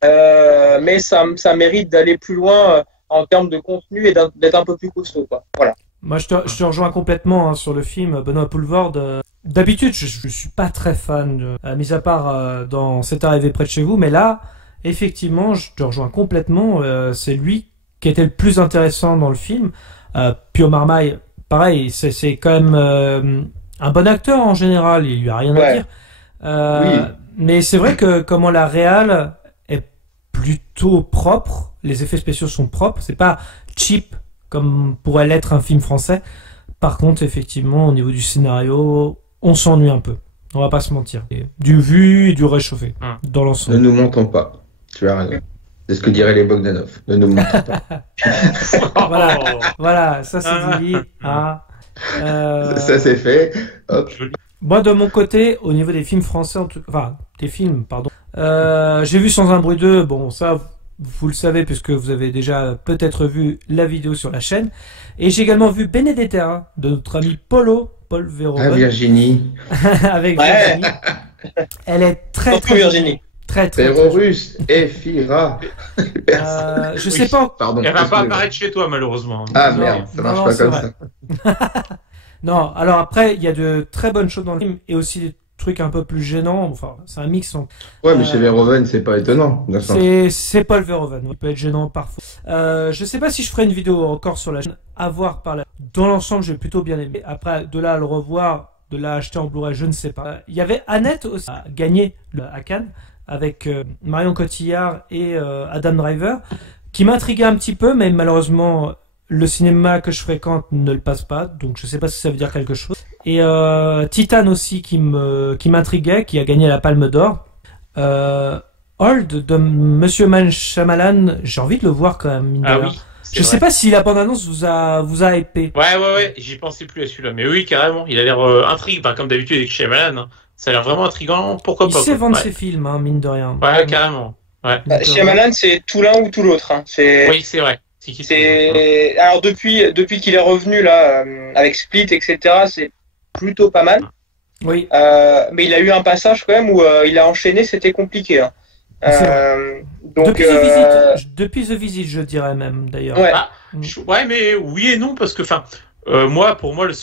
mais ça mérite d'aller plus loin en termes de contenu et d'être un peu plus costaud, quoi. Voilà. Moi, je te rejoins complètement sur le film Benoît Poelvoorde. D'habitude, je suis pas très fan, mis à part dans C'est arrivé près de chez vous, mais là, effectivement, je te rejoins complètement. C'est lui qui était le plus intéressant dans le film. Pio Marmaille, pareil, c'est quand même un bon acteur en général. Il lui a rien à dire. Mais c'est vrai que comment la réal est plutôt propre, les effets spéciaux sont propres. C'est pas cheap comme pourrait l'être un film français. Par contre, effectivement, au niveau du scénario, on s'ennuie un peu. On va pas se mentir. Du vu et du réchauffé dans l'ensemble. Ne nous mentons pas. Tu as raison. C'est ce que diraient les Bogdanov. Ne nous mentons pas. voilà, ça c'est dit. Ça c'est fait. Hop. Moi, de mon côté, au niveau des films français, des films, pardon, j'ai vu Sans un bruit 2. Bon, ça, vous le savez puisque vous avez déjà peut-être vu la vidéo sur la chaîne. Et j'ai également vu Benedetta de notre ami Paul Verhoeven. Virginie. Avec Virginie. Elle est très Virginie. Très Terrorus et Fira. Je sais pas. Pardon. Elle va pas apparaître chez toi malheureusement. Ah merde, ça marche pas comme ça. Non, alors après il y a de très bonnes choses dans le film et aussi des trucs un peu plus gênants. Enfin, c'est un mix. Ouais, mais chez Verhoeven, c'est pas étonnant. C'est Paul Verhoeven. Il peut être gênant parfois. Je sais pas si je ferai une vidéo encore sur la chaîne. À voir par là. Dans l'ensemble, j'ai plutôt bien aimé. Après, de là à le revoir, de là à acheter en Blu-ray, je ne sais pas. Il y avait Annette aussi à gagner à Cannes avec Marion Cotillard et Adam Driver, qui m'intriguait un petit peu, mais malheureusement, le cinéma que je fréquente ne le passe pas, donc je sais pas si ça veut dire quelque chose. Et Titan aussi qui m'intriguait, qui a gagné la Palme d'Or. Old de Monsieur Shyamalan, j'ai envie de le voir quand même. Oui. Je sais pas si la bande-annonce vous a hypé. Ouais, j'y pensais plus à celui-là. Mais oui, carrément, il a l'air intriguant. Enfin, comme d'habitude avec Shyamalan, hein. Ça a l'air vraiment intriguant. Pourquoi pas? Il sait vendre ses films, hein, mine de rien. Ouais, carrément. Ouais. Shyamalan, c'est tout l'un ou tout l'autre. Hein. Oui, c'est vrai. Alors depuis qu'il est revenu là avec Split, etc., c'est plutôt pas mal. Oui. Mais il a eu un passage quand même où il a enchaîné, c'était compliqué. Hein. Donc, depuis The Visit, je dirais même d'ailleurs. Ouais, mais oui et non parce que pour moi, le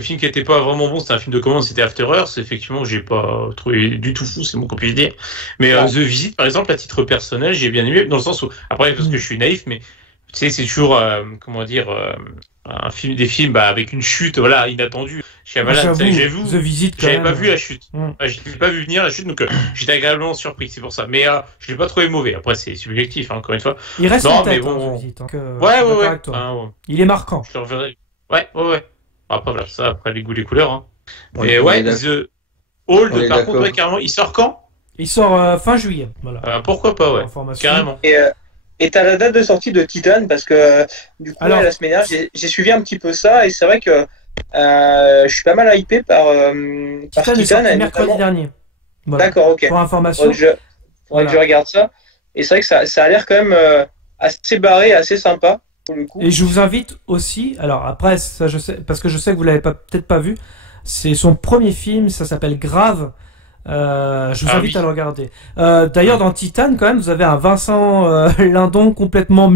film qui était pas vraiment bon, c'était un film de commande, c'était After Earth. Effectivement, j'ai pas trouvé du tout fou, c'est mon qu'on puisse dire. Mais The Visit, par exemple, à titre personnel, j'ai bien aimé, dans le sens où, après, parce que je suis naïf, mais tu sais, c'est toujours, des films avec une chute, voilà, inattendue. J'ai vu, The Visit, j'avais pas vu la chute. Je l'ai pas vu venir la chute, donc j'étais agréablement surpris, c'est pour ça. Mais je l'ai pas trouvé mauvais. Après, c'est subjectif, hein, encore une fois. Il reste en tête, mais bon. The Visit, hein, ouais. Il est marquant. Je le reverrai. Ouais. Après, voilà, ça, après les goûts, les couleurs. Hein. Et The Old, par contre, carrément, il sort quand? Il sort fin juillet. Voilà. Pourquoi pas, ouais. Carrément. Et t'as la date de sortie de Titan parce que du coup la semaine dernière j'ai suivi un petit peu ça et c'est vrai que je suis pas mal hypé par Titan. Mercredi dernier. Voilà. D'accord, ok. Pour information. Faudrait que je regarde ça. Et c'est vrai que ça a l'air quand même assez barré, assez sympa pour le coup. Et je vous invite aussi. Alors après ça je sais parce que je sais que vous l'avez peut-être pas vu. C'est son premier film. Ça s'appelle Grave. Je vous invite à le regarder. D'ailleurs, dans Titan, quand même, vous avez un Vincent Lindon complètement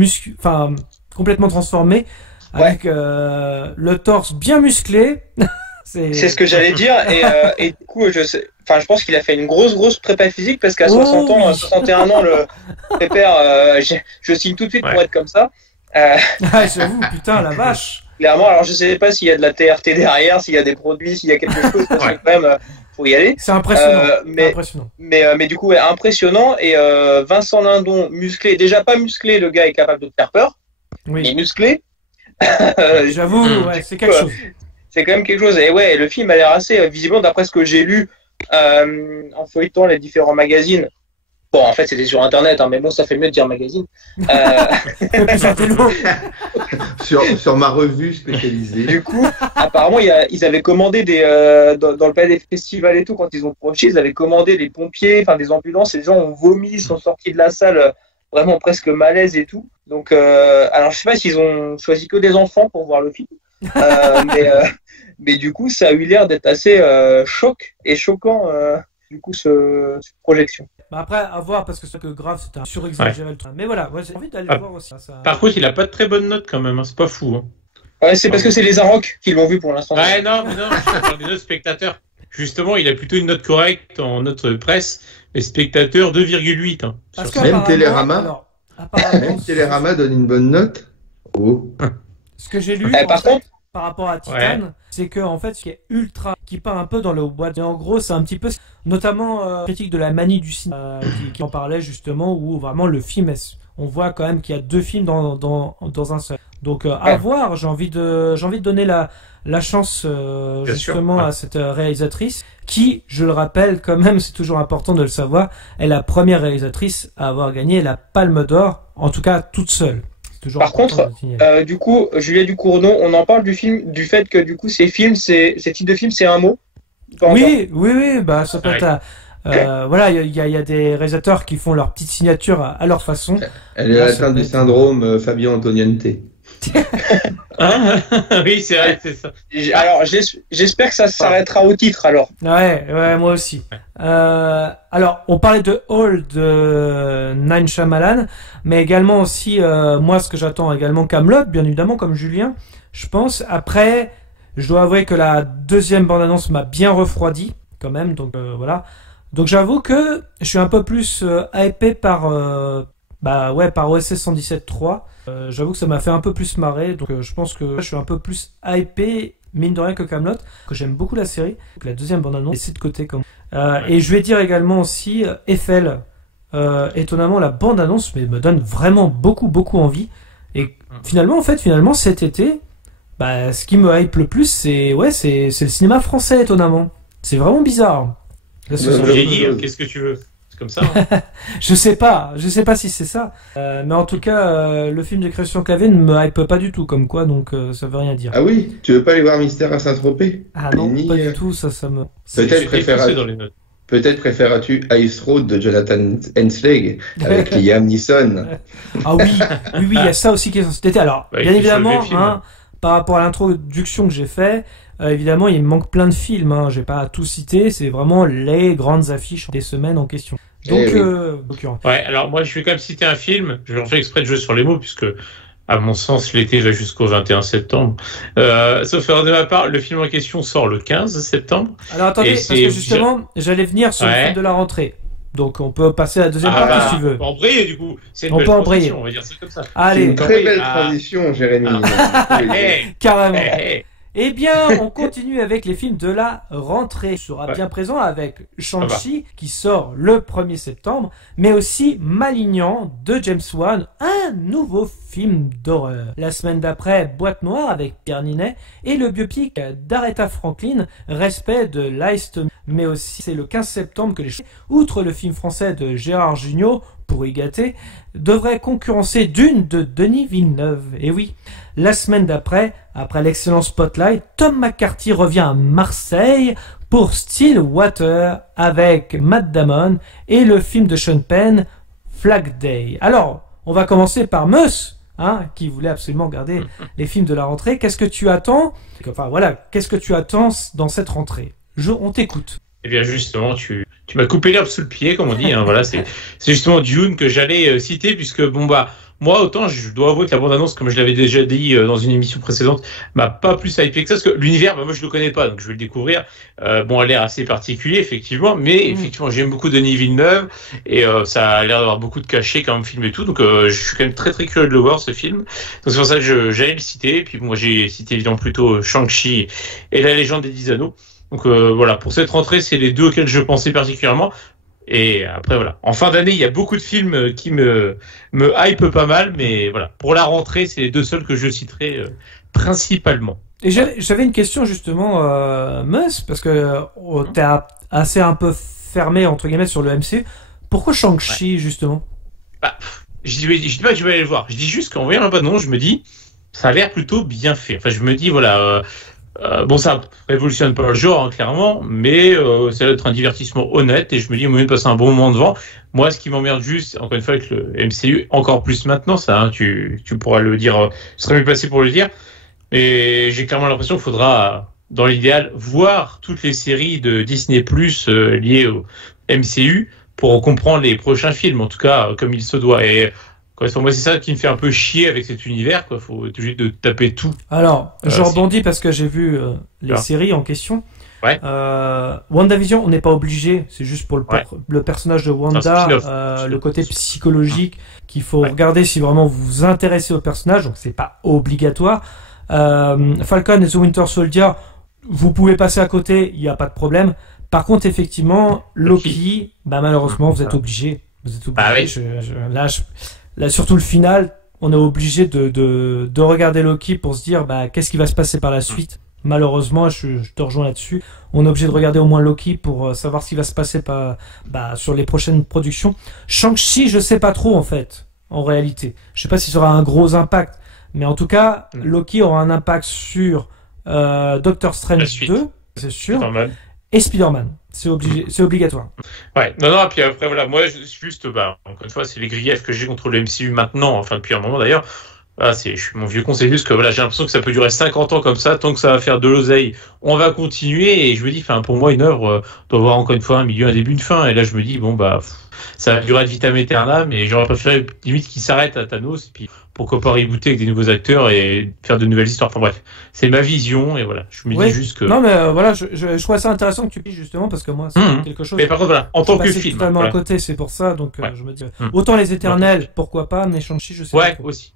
complètement transformé, avec le torse bien musclé. C'est ce que j'allais dire. Et du coup, je pense qu'il a fait une grosse prépa physique parce qu'à 60 ans, 61 ans, le pépère, je signe tout de suite pour être comme ça. J'avoue, putain, la vache. Clairement, alors je sais pas s'il y a de la TRT derrière, s'il y a des produits, s'il y a quelque chose, parce que quand même, faut y aller. C'est impressionnant. Mais du coup, impressionnant. Et Vincent Lindon, musclé, déjà pas musclé, le gars est capable de te faire peur, mais musclé. J'avoue, c'est quelque chose. C'est quand même quelque chose. Et ouais, le film a l'air assez visiblement, d'après ce que j'ai lu en feuilletant les différents magazines, Bon, en fait, c'était sur Internet, hein, mais bon, ça fait mieux de dire magazine. sur ma revue spécialisée. Du coup, apparemment, ils avaient commandé dans le palais des festivals et tout, quand ils ont projeté, ils avaient commandé des pompiers, enfin des ambulances, et les gens ont vomi, ils sont sortis de la salle vraiment presque malaise et tout. Donc, alors je sais pas s'ils ont choisi que des enfants pour voir le film, mais du coup, ça a eu l'air d'être assez choquant, du coup, cette projection. Bah après, à voir, parce que c'est que grave, c'est un surexagéré le truc. Mais voilà, moi j'ai envie d'aller voir aussi. Ça... Par contre, il a pas de très bonne note quand même, hein. C'est pas fou. Hein. Ouais, c'est parce que c'est les Arocs qui l'ont vu pour l'instant. Ouais, non, je parle des autres spectateurs. Justement, il a plutôt une note correcte en note presse. Les spectateurs, 2,8. Hein, même Télérama Même Télérama donne une bonne note. Oh. Ce que j'ai lu, par rapport à Titan, c'est que en fait, ce qui est qui part un peu dans le bois. Et en gros, c'est un petit peu, notamment critique de la manie du cinéma, qui en parlait justement, où vraiment le film, on voit quand même qu'il y a 2 films dans un seul. Donc à voir. J'ai envie de donner la chance justement à cette réalisatrice, qui, je le rappelle quand même, c'est toujours important de le savoir, est la première réalisatrice à avoir gagné la Palme d'Or, en tout cas toute seule. Par contre, du coup, Julia Ducournau, on en parle du fait que du coup ces types de films, c'est un mot. Oui, bah ça peut être. Voilà, il y a des réalisateurs qui font leur petite signature à leur façon. Elle est atteinte du syndrome Fabien Antoniente. Oui, c'est vrai, c'est ça. Alors, j'espère que ça s'arrêtera au titre, alors. Ouais, moi aussi. Alors, on parlait de Hall de Night Shyamalan, mais également aussi, moi, ce que j'attends également, Kaamelott, bien évidemment, comme Julien, je pense. Après, je dois avouer que la deuxième bande-annonce m'a bien refroidi, quand même, donc voilà. Donc, j'avoue que je suis un peu plus hypé par OSS 117.3. J'avoue que ça m'a fait un peu plus marrer, donc je pense que je suis un peu plus hypé, mine de rien, que Kaamelott, que j'aime beaucoup la série, que la deuxième bande-annonce, et c'est de côté comme. Et je vais dire également aussi Eiffel. Étonnamment, la bande-annonce me donne vraiment beaucoup envie. Et finalement cet été, ce qui me hype le plus, c'est le cinéma français, étonnamment. C'est vraiment bizarre. J'ai dit, qu'est-ce que tu veux? Comme ça. Hein. Je sais pas si c'est ça. Mais en tout cas, le film de Christian Clavier ne me hype pas du tout, comme quoi, donc ça veut rien dire. Ah oui, tu veux pas aller voir Mystère à Saint-Tropez? Ah non, pas du tout, ça me. Peut-être préféreras-tu Ice Road de Jonathan Hensleigh avec Liam Neeson. Ah oui, il y a ça aussi qui est cet été. Alors, bien évidemment, par rapport à l'introduction que j'ai fait, évidemment, il me manque plein de films. Hein. Je vais pas tout citer. C'est vraiment les grandes affiches des semaines en question. Donc, ouais. Alors moi, je vais quand même citer un film. Je vais en faire exprès de jouer sur les mots puisque, à mon sens, l'été va jusqu'au 21 septembre. Sauf erreur de ma part, le film en question sort le 15 septembre. Alors attendez, parce que justement, j'allais venir sur le film de la rentrée. Donc on peut passer à la deuxième partie si tu veux. On peut embrayer du coup. C'est une on belle peut embrayer. On va dire ça comme ça. Allez. C'est une très belle transition, Jérémy. Carrément. Eh bien, on continue avec les films de la rentrée. Je serai bien présent avec Shang-Chi qui sort le 1er septembre, mais aussi Malignan de James Wan, un nouveau film d'horreur. La semaine d'après, Boîte Noire avec Pierre Ninet et le biopic d'Aretha Franklin, Respect de Leist. Mais aussi, c'est le 15 septembre que outre le film français de Gérard Jugnot, pour y gâter, devrait concurrencer Dune de Denis Villeneuve. Et oui, la semaine d'après, après l'excellent Spotlight, Tom McCarthy revient à Marseille pour Stillwater avec Matt Damon et le film de Sean Penn, Flag Day. Alors, on va commencer par Meus, qui voulait absolument garder les films de la rentrée. Qu'est-ce que tu attends? Qu'est-ce que tu attends dans cette rentrée? On t'écoute. Eh bien justement, tu m'as coupé l'herbe sous le pied, comme on dit. Hein, voilà, c'est justement Dune que j'allais citer, puisque moi autant je dois avouer que la bande-annonce, comme je l'avais déjà dit dans une émission précédente, m'a pas plus hypé que ça, parce que l'univers, moi je le connais pas, donc je vais le découvrir. Elle a l'air assez particulier effectivement, mais effectivement j'aime beaucoup Denis Villeneuve et ça a l'air d'avoir beaucoup de cachets quand même film et tout, donc je suis quand même très très curieux de le voir ce film. Donc c'est pour ça que j'allais le citer. Et puis moi j'ai cité évidemment plutôt Shang-Chi et La Légende des 10 Anneaux. Donc pour cette rentrée, c'est les deux auxquels je pensais particulièrement. Et après en fin d'année, il y a beaucoup de films qui me hype pas mal, mais voilà, pour la rentrée, c'est les deux seuls que je citerai principalement. Et j'avais une question justement, Meus, parce que t'es assez un peu fermé entre guillemets sur le MCU. Pourquoi Shang-Chi, justement? Je dis pas que je vais aller le voir. Je dis juste qu'en voyant la bande-annonce, je me dis, ça a l'air plutôt bien fait. Enfin, je me dis, voilà, bon, ça révolutionne pas le genre, hein, clairement, mais ça va être un divertissement honnête, et je me dis, au mieux de passer un bon moment devant. Moi, ce qui m'emmerde juste, encore une fois, avec le MCU, encore plus maintenant, ça, hein, tu pourras le dire, je serais mieux placé pour le dire, mais j'ai clairement l'impression qu'il faudra, dans l'idéal, voir toutes les séries de Disney+, liées au MCU, pour comprendre les prochains films, en tout cas, comme il se doit. Et moi, c'est ça qui me fait un peu chier avec cet univers, quoi. Faut être obligé de taper tout. Alors, je rebondis parce que j'ai vu les séries en question. Ouais. WandaVision, on n'est pas obligé, c'est juste pour le personnage de Wanda, le côté psychologique qu'il faut regarder si vraiment vous vous intéressez au personnage, donc c'est pas obligatoire. Falcon et The Winter Soldier, vous pouvez passer à côté, il n'y a pas de problème. Par contre, effectivement, Loki, malheureusement, vous êtes obligé. Là, surtout le final, on est obligé de regarder Loki pour se dire, qu'est-ce qui va se passer par la suite. Malheureusement, je te rejoins là-dessus. On est obligé de regarder au moins Loki pour savoir ce qui va se passer sur les prochaines productions. Shang-Chi, je sais pas trop, en fait, en réalité. Je sais pas si ça aura un gros impact. Mais en tout cas, Loki aura un impact sur Doctor Strange 2, c'est sûr. Et Spider-Man, c'est obligatoire. Ouais, non, puis après, voilà, moi, juste, encore une fois, c'est les griefs que j'ai contre le MCU maintenant, enfin, depuis un moment d'ailleurs. Voilà, je suis mon vieux conseil, juste que voilà, j'ai l'impression que ça peut durer 50 ans comme ça, tant que ça va faire de l'oseille, on va continuer, et je me dis, pour moi, une œuvre doit avoir encore une fois un milieu, un début, une fin, et là, je me dis, ça va durer ad vitam aeternam, mais j'aurais préféré limite qu'il s'arrête à Thanos, et puis pourquoi pas rebooter avec des nouveaux acteurs et faire de nouvelles histoires. Enfin bref, c'est ma vision, et voilà, je me dis juste que... Non, mais voilà, je trouve ça intéressant que tu piges justement, parce que moi, c'est quelque chose... Mais par contre, voilà, en tant que film... totalement à côté, c'est pour ça, donc je me dis... Autant Les Éternels, pourquoi pas, mais Shang-Chi, je sais pas. Ouais, aussi.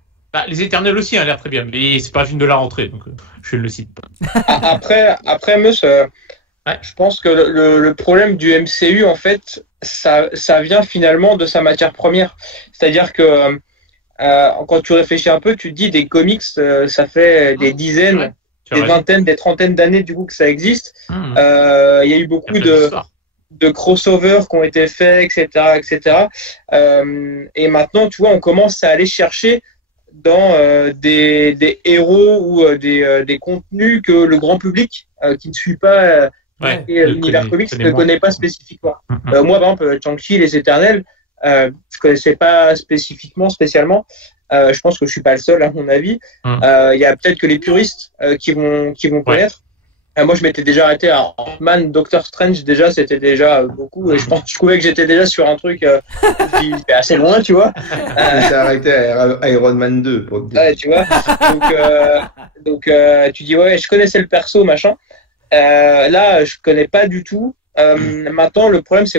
Les Éternels aussi a l'air très bien, mais c'est pas un film de la rentrée, donc je ne le cite pas. Après Meus, je pense que le problème du MCU, en fait, ça vient finalement de sa matière première. C'est-à-dire que quand tu réfléchis un peu, tu te dis des comics, ça fait des dizaines, des vingtaines, des trentaines d'années du coup que ça existe. Il y a eu beaucoup de crossovers qui ont été faits, etc. Et maintenant, tu vois, on commence à aller chercher dans des héros ou des contenus que le grand public qui ne suit pas l'univers comics ne connaît pas spécifiquement. Moi, par exemple, Shang-Chi, Les Éternels, je connaissais pas spécialement. Je pense que je suis pas le seul, à mon avis. Il y a peut-être que les puristes qui vont connaître. Moi, je m'étais déjà arrêté à Ant-Man, Doctor Strange, déjà, c'était déjà beaucoup. Et je trouvais que j'étais déjà sur un truc qui est assez loin, tu vois. J'étais arrêté à Iron Man 2, pour te dire. Ouais, tu vois. Donc tu dis, ouais, je connaissais le perso, machin. Là, je connais pas du tout. Maintenant, le problème, c'est,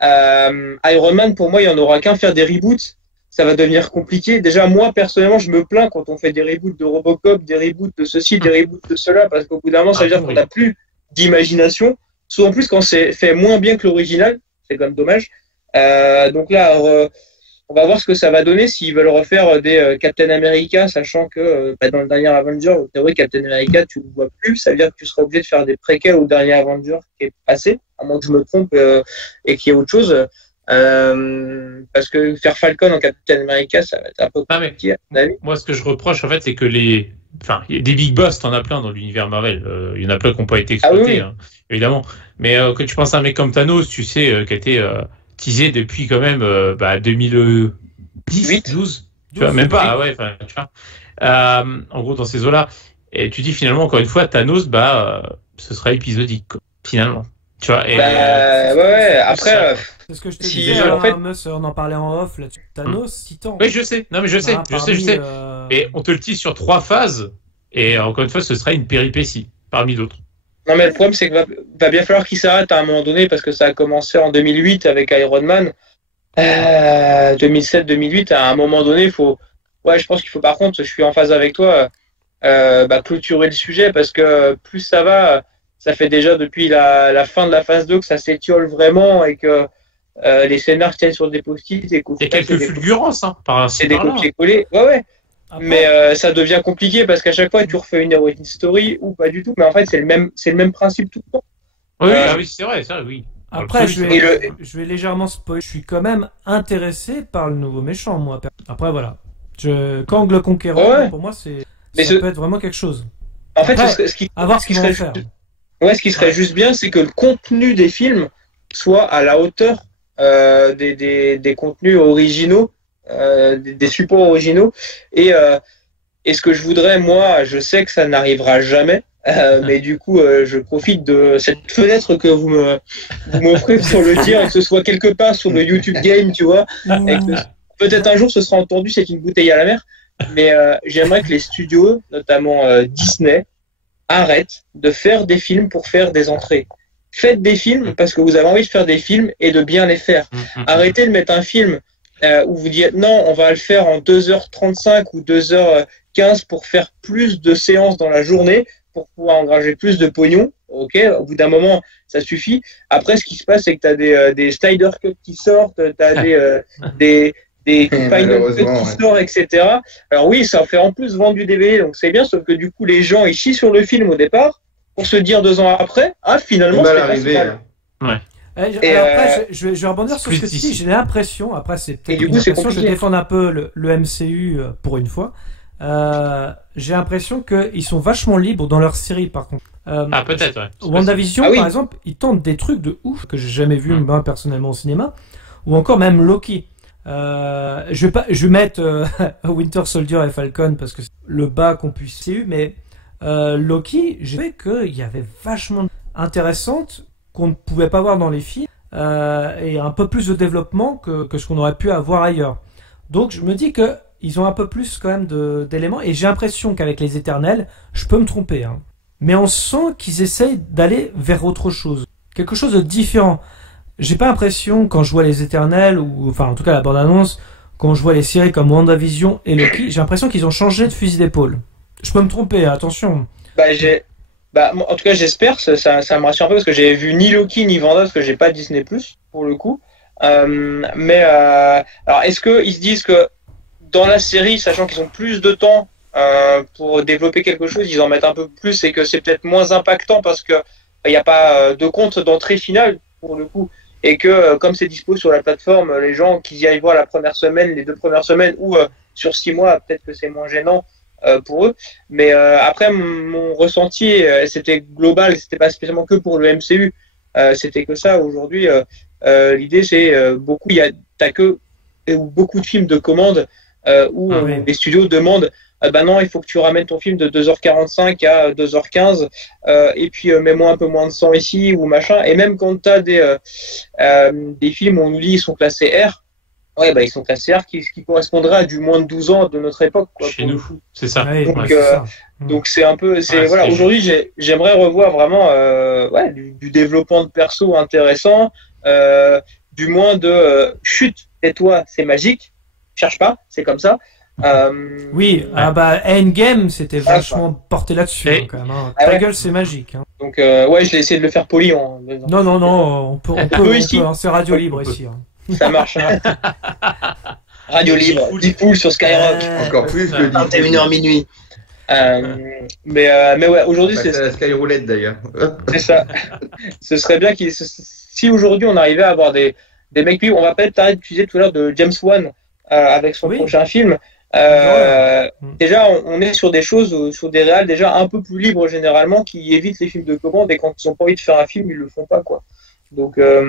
Iron Man, pour moi, il n'y en aura qu'un. Faire des reboots, ça va devenir compliqué. Déjà, moi, personnellement, je me plains quand on fait des reboots de Robocop, des reboots de ceci, des reboots de cela, parce qu'au bout d'un moment, ça veut dire qu'on n'a plus d'imagination. Souvent plus quand c'est fait moins bien que l'original. C'est quand même dommage. Donc là, on va voir ce que ça va donner s'ils veulent refaire des Captain America, sachant que dans le dernier Avenger, en théorie, Captain America, tu ne le vois plus. Ça veut dire que tu seras obligé de faire des préquels au dernier Avenger qui est passé, à moins que je me trompe et qu'il y ait autre chose. Parce que faire Falcon en Captain America, ça va être un peu compliqué. Moi, ce que je reproche, en fait, c'est que il y a des big boss, t'en as plein dans l'univers Marvel. Il y en a plein qui n'ont pas été exploités, hein, évidemment. Mais quand tu penses à un mec comme Thanos, tu sais, qui a été teasé depuis quand même 2010, 12, tu vois, même pas, tu vois. En gros, dans ces eaux-là. Et tu dis finalement, encore une fois, Thanos, ce sera épisodique, quoi, finalement. Tu vois, et après. C'est ce que je te disais, en fait... on en parlait en off, là, Thanos, Titan. Oui, je sais. Non, mais je sais. Mais on te le tisse sur 3 phases, et encore une fois, ce sera une péripétie, parmi d'autres. Non, mais le problème, c'est qu'il va bien falloir qu'il s'arrête à un moment donné, parce que ça a commencé en 2008 avec Iron Man. 2007-2008, à un moment donné, il faut... Ouais, je pense qu'il faut, par contre, je suis en phase avec toi, clôturer le sujet, parce que plus ça va... Ça fait déjà depuis la fin de la phase 2 que ça s'étiole vraiment et que les scénars tiennent sur des post-it. Et il y a quelques fulgurances, par c'est des copier-coller. Ouais. Après... Mais ça devient compliqué parce qu'à chaque fois, tu refais une origin story ou pas du tout. Mais en fait, c'est le même principe tout le temps. Oui, oui, c'est vrai, ça, oui. Après, je vais légèrement spoiler. Je suis quand même intéressé par le nouveau méchant, moi. Après, voilà. Kang le Conquérant, pour moi, ça peut être vraiment quelque chose. En fait, Après, à voir ce qu'ils vont faire. Ouais, ce qui serait juste bien, c'est que le contenu des films soit à la hauteur des contenus originaux, des supports originaux. Et ce que je voudrais, moi, je sais que ça n'arrivera jamais, mais du coup, je profite de cette fenêtre que vous m'offrez pour le dire, et que ce soit quelque part sur le YouTube Game, tu vois. Et que peut-être un jour, ce sera entendu, c'est une bouteille à la mer. Mais j'aimerais que les studios, notamment Disney, arrêtent de faire des films pour faire des entrées. Faites des films parce que vous avez envie de faire des films et de bien les faire. Arrêtez de mettre un film où vous dites non, on va le faire en 2h35 ou 2h15 pour faire plus de séances dans la journée, pour pouvoir engager plus de pognon. Ok, au bout d'un moment, ça suffit. Après, ce qui se passe, c'est que tu as des Snyder Cut qui sortent, tu as des Final Cut qui sortent, etc. Alors oui, ça fait en plus vendre du DVD, donc c'est bien, sauf que du coup, les gens, ils chient sur le film au départ, pour se dire 2 ans après, finalement, c'est pas si mal. Ouais. Alors après, je vais rebondir sur ce que tu dis. J'ai l'impression, après c'est peut-être une impression, je défends un peu le MCU pour une fois. J'ai l'impression qu'ils sont vachement libres dans leur série, par contre. Peut-être, ouais. WandaVision, par exemple, ils tentent des trucs de ouf que j'ai jamais vu moi personnellement au cinéma, ou encore même Loki. Je vais mettre Winter Soldier et Falcon parce que c'est le bas qu'on puisse CU, mais Loki, j'ai vu qu'il y avait vachement intéressante qu'on ne pouvait pas voir dans les films et un peu plus de développement que ce qu'on aurait pu avoir ailleurs. Donc je me dis que ils ont un peu plus quand même d'éléments et j'ai l'impression qu'avec les Éternels, je peux me tromper, hein, mais on sent qu'ils essayent d'aller vers autre chose, quelque chose de différent. J'ai pas l'impression quand je vois les Éternels ou enfin en tout cas la bande-annonce, quand je vois les séries comme WandaVision et Loki, j'ai l'impression qu'ils ont changé de fusil d'épaule. Je peux me tromper, attention. En tout cas, j'espère, ça me rassure un peu parce que j'ai vu ni Loki ni Wanda parce que j'ai pas Disney+, pour le coup. Alors, est-ce qu'ils se disent que dans la série, sachant qu'ils ont plus de temps pour développer quelque chose, ils en mettent un peu plus et que c'est peut-être moins impactant parce que il n'y a pas de compte d'entrée finale, pour le coup, et que comme c'est dispo sur la plateforme, les gens qui y aillent voir la première semaine, les 2 premières semaines ou sur 6 mois, peut-être que c'est moins gênant pour eux, mais après mon ressenti c'était global, c'était pas spécialement que pour le MCU, c'était que ça aujourd'hui. L'idée c'est t'as que beaucoup de films de commande où les studios demandent non, il faut que tu ramènes ton film de 2h45 à 2h15 et puis mets-moi un peu moins de sang ici ou machin, et même quand t'as des films où on nous dit ils sont classés R, ils sont classés R qui correspondraient à du moins de 12 ans de notre époque, quoi. Chez nous, c'est ça. Donc c'est un peu, aujourd'hui j'aimerais revoir vraiment du développement de perso intéressant, du moins de chute, tais-toi, c'est magique, cherche pas, c'est comme ça. Endgame c'était vachement porté là-dessus quand même, hein. Ta gueule c'est magique, hein. Donc je l'ai essayé de le faire poli en non, on peut ici, c'est radio libre ici, hein. Ça marche, hein. Radio libre, Deadpool sur Skyrock. Encore plus que 21h minuit. Mais aujourd'hui c'est la Skyroulette d'ailleurs. C'est ça. Ce serait bien si aujourd'hui on arrivait à avoir des mecs, on va peut-être arrêter d'utiliser tout à l'heure de James Wan avec son prochain film. Déjà on est sur des choses, sur des réals déjà un peu plus libres généralement, qui évitent les films de commande, et quand ils ont pas envie de faire un film ils le font pas, quoi. Donc à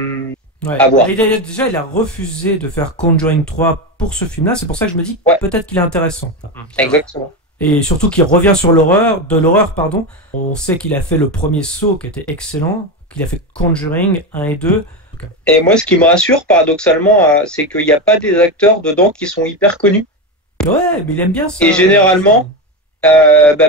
voir. Il a refusé de faire Conjuring 3 pour ce film là, c'est pour ça que je me dis peut-être qu'il est intéressant. Exactement. Et surtout qu'il revient sur l'horreur. On sait qu'il a fait le premier Saw qui était excellent, qu'il a fait Conjuring 1 et 2. Et moi ce qui me rassure paradoxalement, c'est qu'il n'y a pas des acteurs dedans qui sont hyper connus. Ouais, mais il aime bien ça. Et généralement,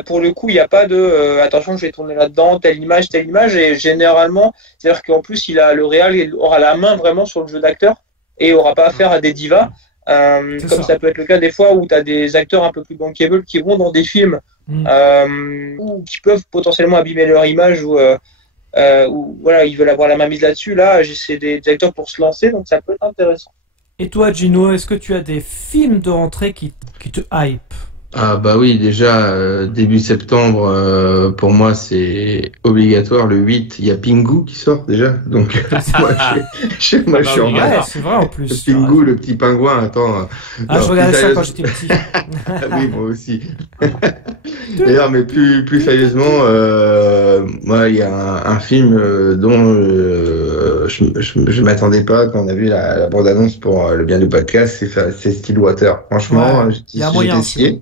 pour le coup, il n'y a pas de attention, je vais tourner là-dedans, telle image, et généralement, c'est-à-dire qu'en plus, le réal aura la main vraiment sur le jeu d'acteur et aura pas affaire à des divas, comme ça peut être le cas des fois où tu as des acteurs un peu plus bankable qui vont dans des films ou qui peuvent potentiellement abîmer leur image ou voilà, ils veulent avoir la main mise là-dessus. Là, c'est des acteurs pour se lancer, donc ça peut être intéressant. Et toi, Gino, est-ce que tu as des films de rentrée qui te hype? Ah bah oui, déjà, début septembre, pour moi, c'est obligatoire. Le 8, il y a Pingu qui sort déjà. Donc, moi, je suis en Ouais, c'est vrai en plus. Pingu, le petit pingouin, attends. Ah, je regardais ça quand j'étais petit. Oui, moi aussi. D'ailleurs, mais plus sérieusement, moi, il y a un film dont je m'attendais pas quand on a vu la bande-annonce pour le bien du podcast, c'est Stillwater. Franchement, j'ai essayé.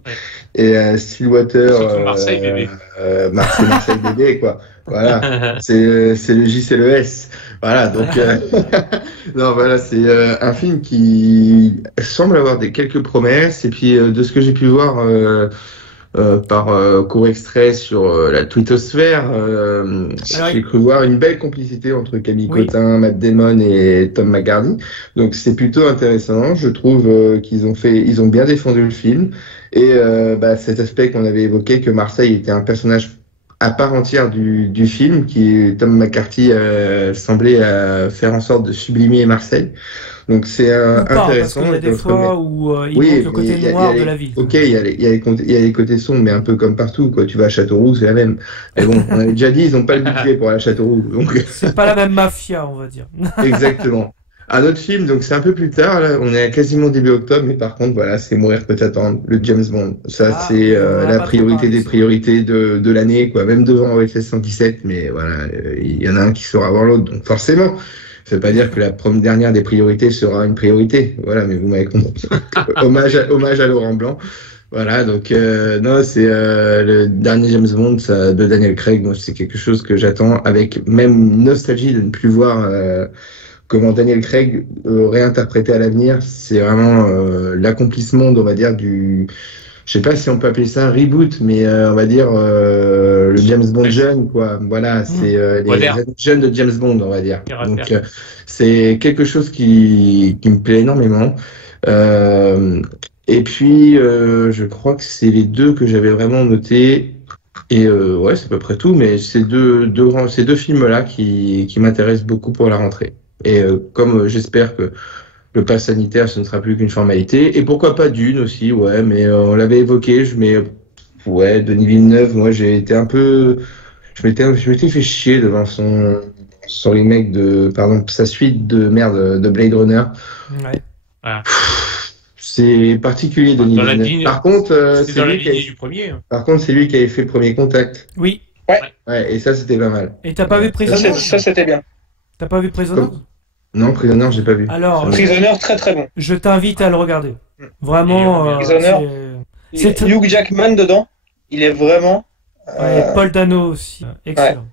Et Stillwater, Marseille bébé. Marseille bébé, quoi. Voilà, c'est le J, c'est le S. Voilà, donc non, voilà, c'est un film qui semble avoir quelques promesses. Et puis de ce que j'ai pu voir par court extrait sur la twittosphère, j'ai cru voir une belle complicité entre Camille Cotin, Matt Damon et Tom McHardy. Donc c'est plutôt intéressant. Je trouve ils ont bien défendu le film. Et cet aspect qu'on avait évoqué, que Marseille était un personnage à part entière du film, qui Tom McCarthy semblait faire en sorte de sublimer Marseille. Donc c'est intéressant. Parce qu'il y a des fois où il manque le côté noir de la ville. Ok, il y a les côtés sombres, mais un peu comme partout, quoi. Tu vas à Châteauroux, c'est la même. Mais bon, on avait déjà dit, ils n'ont pas le budget pour aller à Châteauroux. Donc c'est pas la même mafia, on va dire. Exactement. Un autre film, donc c'est un peu plus tard, là, on est à quasiment début octobre, mais par contre, voilà, c'est Mourir peut attendre, le James Bond. Ça, c'est la priorité des priorités de l'année, quoi. Même devant OSS 117, mais voilà, il y en a un qui sera avant l'autre, donc forcément. Ça veut pas dire que la dernière des priorités sera une priorité. Voilà, mais vous m'avez compris. hommage à Laurent Blanc. Voilà, donc non, c'est le dernier James Bond de Daniel Craig. Moi, c'est quelque chose que j'attends avec même nostalgie de ne plus voir comment Daniel Craig réinterprété à l'avenir. C'est vraiment l'accomplissement, on va dire, je sais pas si on peut appeler ça un reboot, mais on va dire le James Bond jeune, quoi. Voilà, c'est les années jeunes de James Bond, on va dire. Donc c'est quelque chose qui me plaît énormément. Et puis je crois que c'est les deux que j'avais vraiment notés. Et ouais, c'est à peu près tout, mais ces deux films-là qui m'intéressent beaucoup pour la rentrée. Et comme j'espère que le pass sanitaire, ce ne sera plus qu'une formalité. Et pourquoi pas Dune aussi, ouais, mais on l'avait évoqué, ouais, Denis Villeneuve, moi j'ai été un peu... Je m'étais fait chier devant son remake sa suite de Blade Runner. Ouais. Voilà. C'est particulier, Denis Villeneuve. Par contre, c'est dans la lignée du premier. Par contre, c'est lui qui avait fait le premier Contact. Oui. Ouais, et ça, c'était pas mal. Et t'as pas vu Prisoner? Ça, c'était bien. T'as pas vu Prisoner? Non, Prisoner, j'ai pas vu. Alors, Prisoner, très très bon. Je t'invite à le regarder. Vraiment. Prisoner. C'est Hugh Jackman dedans. Il est vraiment. Paul Dano aussi. Excellent.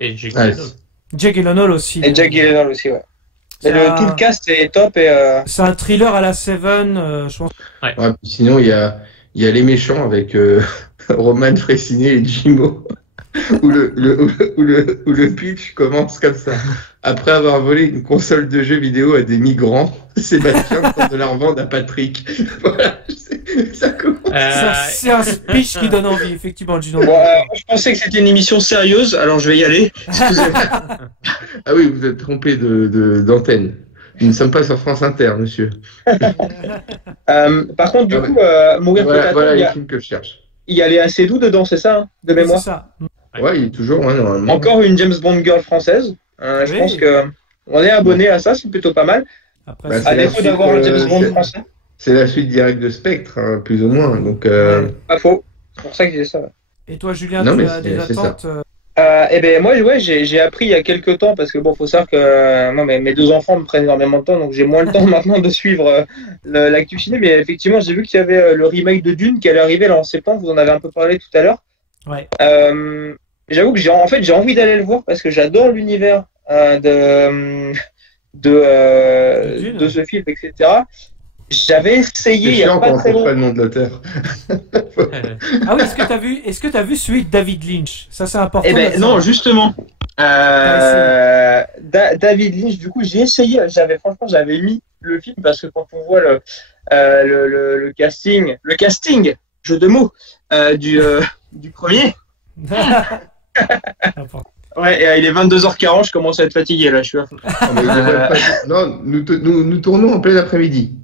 Et Jake Gyllenhaal aussi. Et Jake Gyllenhaal aussi, ouais. Mais tout le cast est top et. C'est un thriller à la Seven, je pense. Ouais, sinon, il y a Les Méchants avec Roman Fressinet et Jimo. où le pitch commence comme ça. Après avoir volé une console de jeux vidéo à des migrants, Sébastien tente de la revendre à Patrick. Voilà, ça commence. C'est un speech qui donne envie, effectivement. Je pensais que c'était une émission sérieuse, alors je vais y aller. Ah oui, vous êtes trompé d'antenne. Nous ne sommes pas sur France Inter, monsieur. Par contre, du coup, Mourir peut attendre. Voilà les films que je cherche. Il y a Léa Seydoux dedans, c'est ça, de mémoire? C'est ça. Ouais, il est toujours, normalement. Encore une James Bond girl française. Je pense que on est abonné à ça, c'est plutôt pas mal. Après, à défaut d'avoir un James Bond français. C'est la suite directe de Spectre, hein, plus ou moins. Donc, pas faux. C'est pour ça que je disais ça. Et toi, Julien, tu as des attentes? Eh ben moi, ouais, j'ai appris il y a quelques temps parce que bon, faut savoir que mes deux enfants me prennent énormément de temps, donc j'ai moins le temps maintenant de suivre l'actu ciné. Mais effectivement, j'ai vu qu'il y avait le remake de Dune qui allait arriver là en septembre. Vous en avez un peu parlé tout à l'heure. Ouais. J'avoue que j'ai envie d'aller le voir parce que j'adore l'univers de ce film, etc. J'avais essayé il y a pas très longtemps. Pas le nom de l'auteur. Ah oui, est-ce que t'as vu celui de David Lynch? Ça, c'est important. Eh ben non, justement. David Lynch, du coup, j'ai essayé. Franchement, j'avais mis le film parce que quand on voit le casting, jeu de mots, du premier. Ouais, et il est 22h40, je commence à être fatigué là, je suis à fond. Non, nous tournons en plein après-midi.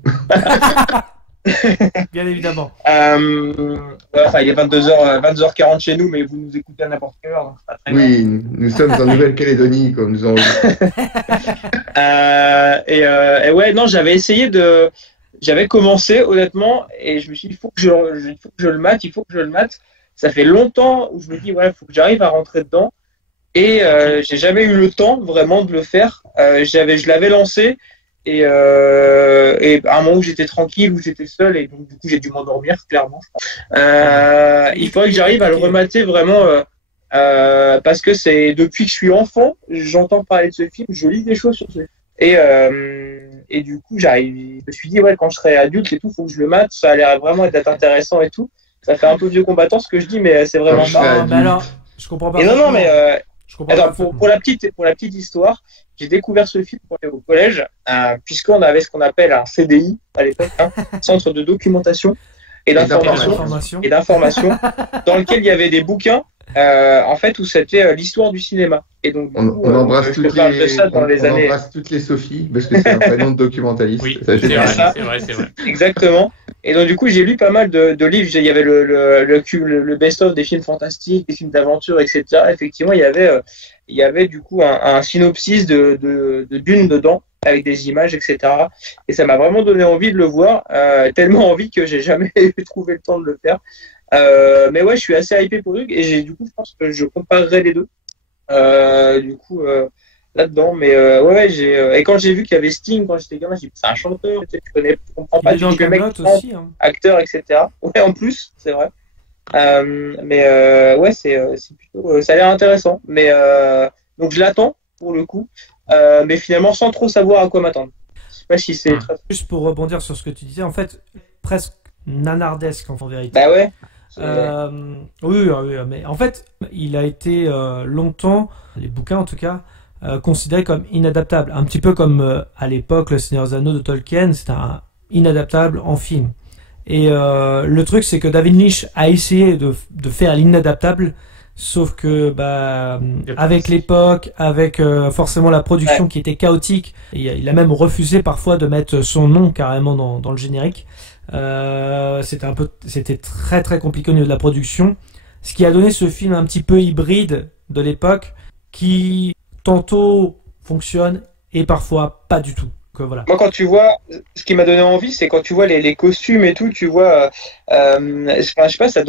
Bien évidemment. Ouais, enfin, il est 22h40 chez nous, mais vous nous écoutez à n'importe quelle heure. Donc c'est pas très grave. Oui, nous sommes en Nouvelle-Calédonie, comme nous en Et ouais, non, j'avais commencé honnêtement, et je me suis dit, il faut que je le mate. Ça fait longtemps où je me dis, ouais, il faut que j'arrive à rentrer dedans. Et j'ai jamais eu le temps vraiment de le faire. Je l'avais lancé et à un moment où j'étais tranquille, où j'étais seul, et donc du coup j'ai dû m'endormir clairement. Il faudrait que j'arrive à le remater vraiment parce que c'est depuis que je suis enfant, j'entends parler de ce film, je lis des choses sur ce film. Et du coup je me suis dit ouais, quand je serai adulte et tout, faut que je le mate. Ça a l'air vraiment d'être intéressant et tout. Ça fait un peu vieux combattant ce que je dis, mais c'est vraiment Non, mais alors, je comprends pas. Et non, mais attends, pour la petite histoire, j'ai découvert ce film quand j'étais au collège, puisqu'on avait ce qu'on appelle un CDI à l'époque, Centre de documentation et d'information, dans lequel il y avait des bouquins, en fait, où c'était l'histoire du cinéma. Et donc, on embrasse toutes les Sophie, parce que c'est un prénom de documentaliste. Oui, c'est vrai. Exactement. Et donc, du coup, j'ai lu pas mal de livres. Il y avait le best-of des films fantastiques, des films d'aventure, etc. Effectivement, il y avait du coup un synopsis de Dune dedans, avec des images, etc. Et ça m'a vraiment donné envie de le voir, tellement envie que j'ai jamais trouvé le temps de le faire. Mais ouais, je suis assez hypé pour le truc, et du coup, je pense que je comparerai les deux. Là-dedans, mais ouais, et quand j'ai vu qu'il y avait Sting quand j'étais gamin, j'ai dit c'est un chanteur, tu comprends pas, il est dans Camelot aussi, hein. Acteur, etc. Ouais, en plus, c'est vrai. Mais ouais, c'est plutôt, ça a l'air intéressant. Mais donc je l'attends pour le coup, mais finalement sans trop savoir à quoi m'attendre. Je sais pas si c'est juste pour rebondir sur ce que tu disais, en fait, presque nanardesque en vérité. Bah ouais. Oui, mais en fait, il a été longtemps, les bouquins en tout cas, considéré comme inadaptable. Un petit peu comme à l'époque le Seigneur des Anneaux de Tolkien, c'était inadaptable en film. Et le truc, c'est que David Lynch a essayé de faire l'inadaptable, sauf que avec l'époque, avec forcément la production qui était chaotique, et il a même refusé parfois de mettre son nom carrément dans le générique. C'était très très compliqué au niveau de la production, ce qui a donné ce film un petit peu hybride de l'époque, qui tantôt fonctionne et parfois pas du tout. Voilà. Moi, quand tu vois, ce qui m'a donné envie, c'est quand tu vois les costumes et tout, tu vois, je sais pas, ça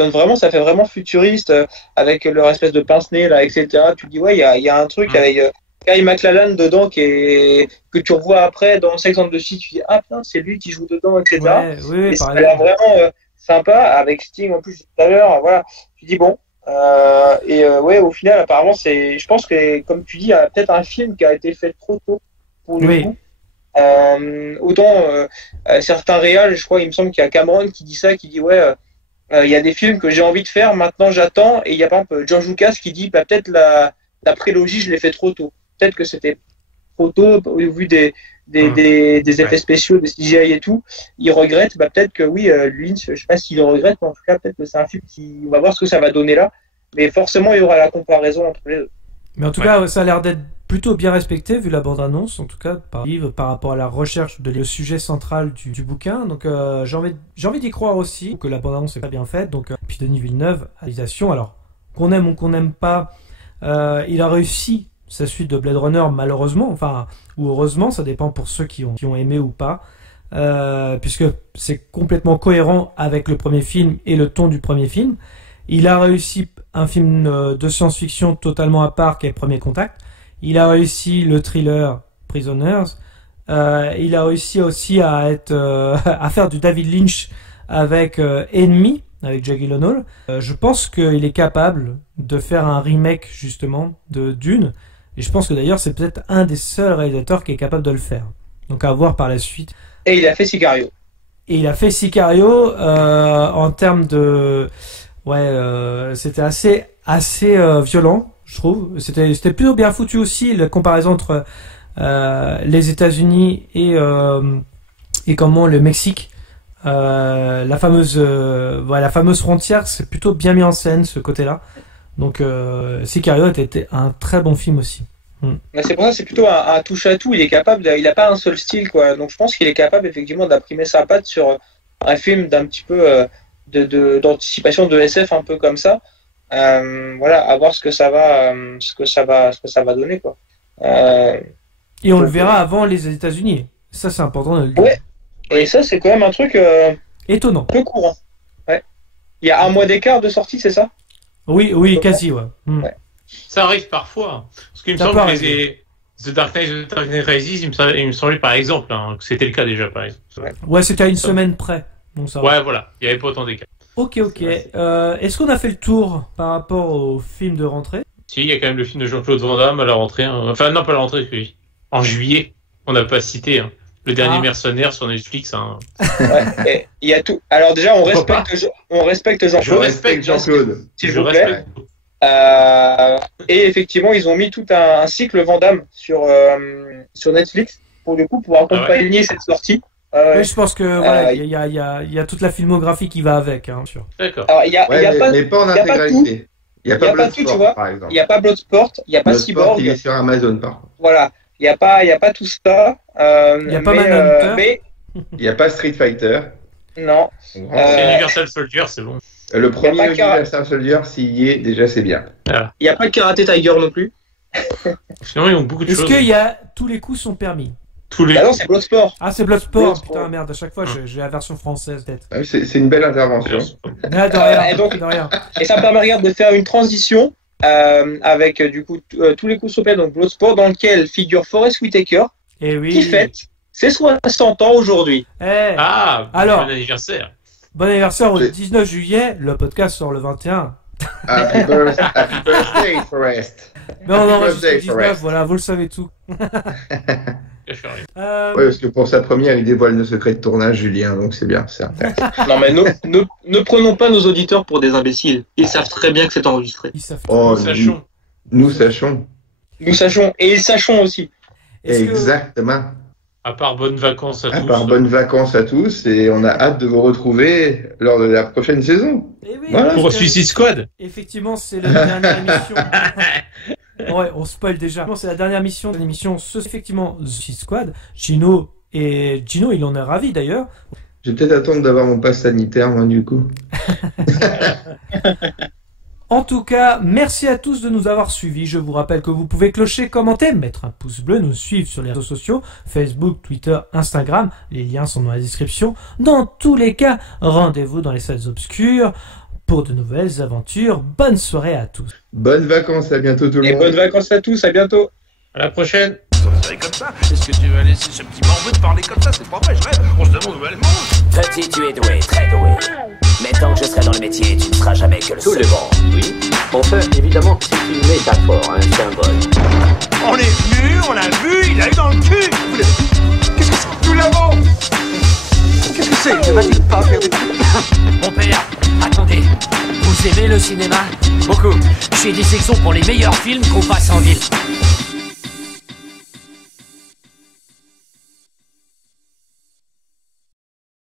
fait vraiment futuriste, avec leur espèce de pince-nez là, etc. Tu te dis ouais, il y a un truc avec Kyle MacLachlan dedans que tu revois après dans Sex and the City, tu dis ah putain, c'est lui qui joue dedans, etc. Ouais, et ça a l'air vraiment sympa, avec Sting en plus tout à l'heure, voilà. Tu dis bon. Ouais, au final, apparemment, je pense que, comme tu dis, il y a peut-être un film qui a été fait trop tôt pour le coup. Autant certains réals, je crois, il me semble qu'il y a Cameron qui dit ça, qui dit ouais, il y a des films que j'ai envie de faire, maintenant j'attends, et il y a par exemple George Lucas qui dit peut-être la prélogie je l'ai fait trop tôt, peut-être que c'était trop tôt au vu des effets spéciaux, des CGI et tout, il regrette, peut-être que oui, Lynch, je sais pas s'il le regrette, mais en tout cas peut-être que c'est un film on va voir ce que ça va donner là, mais forcément il y aura la comparaison entre les deux. Mais en tout cas, ça a l'air d'être plutôt bien respecté, vu la bande-annonce, en tout cas, par rapport à la recherche de le sujet central du bouquin. Donc, j'ai envie d'y croire aussi, que la bande-annonce est pas bien faite. Donc, puis Denis Villeneuve, réalisation, alors, qu'on aime ou qu'on n'aime pas, il a réussi sa suite de Blade Runner, malheureusement, enfin, ou heureusement, ça dépend pour ceux qui ont aimé ou pas, puisque c'est complètement cohérent avec le premier film et le ton du premier film. Il a réussi un film de science-fiction totalement à part, qui est Premier Contact. Il a réussi le thriller Prisoners. Il a réussi aussi à faire du David Lynch avec Enemy, avec Jake Gyllenhaal. Je pense qu'il est capable de faire un remake justement de Dune. Et je pense que d'ailleurs c'est peut-être un des seuls réalisateurs qui est capable de le faire. Donc à voir par la suite. Et il a fait Sicario. En termes de... Ouais, c'était assez violent, je trouve. C'était plutôt bien foutu aussi, la comparaison entre les États-Unis et comment le Mexique. La fameuse frontière, c'est plutôt bien mis en scène, ce côté-là. Donc Sicario était un très bon film aussi. C'est pour ça, c'est plutôt un touche à tout. Il est capable, il n'a pas un seul style, quoi. Donc je pense qu'il est capable effectivement d'imprimer sa patte sur un film d'un petit peu d'anticipation de SF un peu comme ça. Voilà, à voir ce que ça va donner, quoi. Et on le verra avant les États-Unis. Ça, c'est important de le dire. Ouais. Et ça, c'est quand même un truc étonnant, peu courant. Ouais. Il y a un mois d'écart de sortie, c'est ça? Oui, quasi, ouais. Ouais. Ça arrive parfois. Parce qu'il me semble que The Dark Knight Rises, il me semblait par exemple que c'était le cas déjà, par exemple. Ouais, c'était à une semaine près. Donc ça va. Ouais, voilà, il n'y avait pas autant d'écart. Ok. Est-ce qu'on a fait le tour par rapport au film de rentrée? Si, il y a quand même le film de Jean-Claude Van Damme à la rentrée. Enfin, non, pas à la rentrée, oui. En juillet, on n'a pas cité. Le dernier mercenaire sur Netflix. Ouais, il y a tout. Alors déjà, on respecte Jean-Claude. Je respecte Jean-Claude. S'il vous plaît. Et effectivement, ils ont mis tout un cycle Van Damme sur Netflix pour du coup pour accompagner cette sortie. Oui, je pense que voilà, il y a toute la filmographie qui va avec, hein, sûr. D'accord. Alors il y a pas, mais pas en intégralité. Il n'y a pas tout, tu vois. Il n'y a pas Bloodsport, il n'y a pas Cyborg. Il est sur Amazon, par contre. Voilà, il n'y a pas tout ça. Il n'y a pas Manhunter. Mais il n'y a pas Street Fighter. Non. C'est Universal Soldier, c'est bon. Le premier Universal Soldier, s'il y est, déjà c'est bien. Il n'y a pas Karate Tiger non plus. Sinon, ils ont beaucoup de choses. Est-ce qu'il y a tous les coups sont permis? Non, c'est Bloodsport. Ah, c'est Bloodsport. Putain, merde, à chaque fois, j'ai la version française, peut-être. Ah, c'est une belle intervention. De rien. Et ça me permet, regarde, de faire une transition avec, du coup, tous les coups sont permis, donc Bloodsport, dans lequel figure Forest Whitaker, qui fête ses 60 ans aujourd'hui. Alors, bon anniversaire. Bon anniversaire au 19 juillet, le podcast sort le 21. Happy birthday, Forest. Non, jusqu'au 19, voilà, vous le savez tout. Oui, parce que pour sa première, il dévoile nos secrets de tournage, Julien, donc c'est bien, c'est intéressant. Non, mais ne prenons pas nos auditeurs pour des imbéciles. Ils savent très bien que c'est enregistré. Ils savent. Nous sachons. Nous sachons, et ils sachons aussi. Exactement. À part bonnes vacances à tous. À part bonnes vacances à tous, et on a hâte de vous retrouver lors de la prochaine saison. Voilà. Pour Suicide Squad. Effectivement, c'est la dernière émission. Ouais, on spoil déjà. C'est la dernière mission de l'émission. Effectivement, Suicide Squad. Gino, il en est ravi d'ailleurs. Je vais peut-être attendre d'avoir mon pass sanitaire, moi, du coup. En tout cas, merci à tous de nous avoir suivis. Je vous rappelle que vous pouvez clocher, commenter, mettre un pouce bleu, nous suivre sur les réseaux sociaux, Facebook, Twitter, Instagram. Les liens sont dans la description. Dans tous les cas, rendez-vous dans les salles obscures pour de nouvelles aventures. Bonne soirée à tous. Bonnes vacances, à bientôt tout le monde. Et bonnes vacances à tous, à bientôt. À la prochaine. Comme ça, est-ce que tu vas laisser ce petit morveux te parler comme ça? C'est pas vrai, je rêve. On se demande où elle mange. Petit, tu es doué, très doué. Mais tant que je serai dans le métier, tu ne seras jamais que le Tout second. le monde, oui. Enfin, évidemment, c'est une métaphore, un symbole. On est venu, on l'a vu, il a eu dans le cul. Qu'est-ce que c'est? Nous l'avons. Qu'est-ce que c'est? Ne va-t-il pas faire des trucs? Mon père, attendez. Vous aimez le cinéma? Beaucoup. J'ai des sections pour les meilleurs films qu'on passe en ville.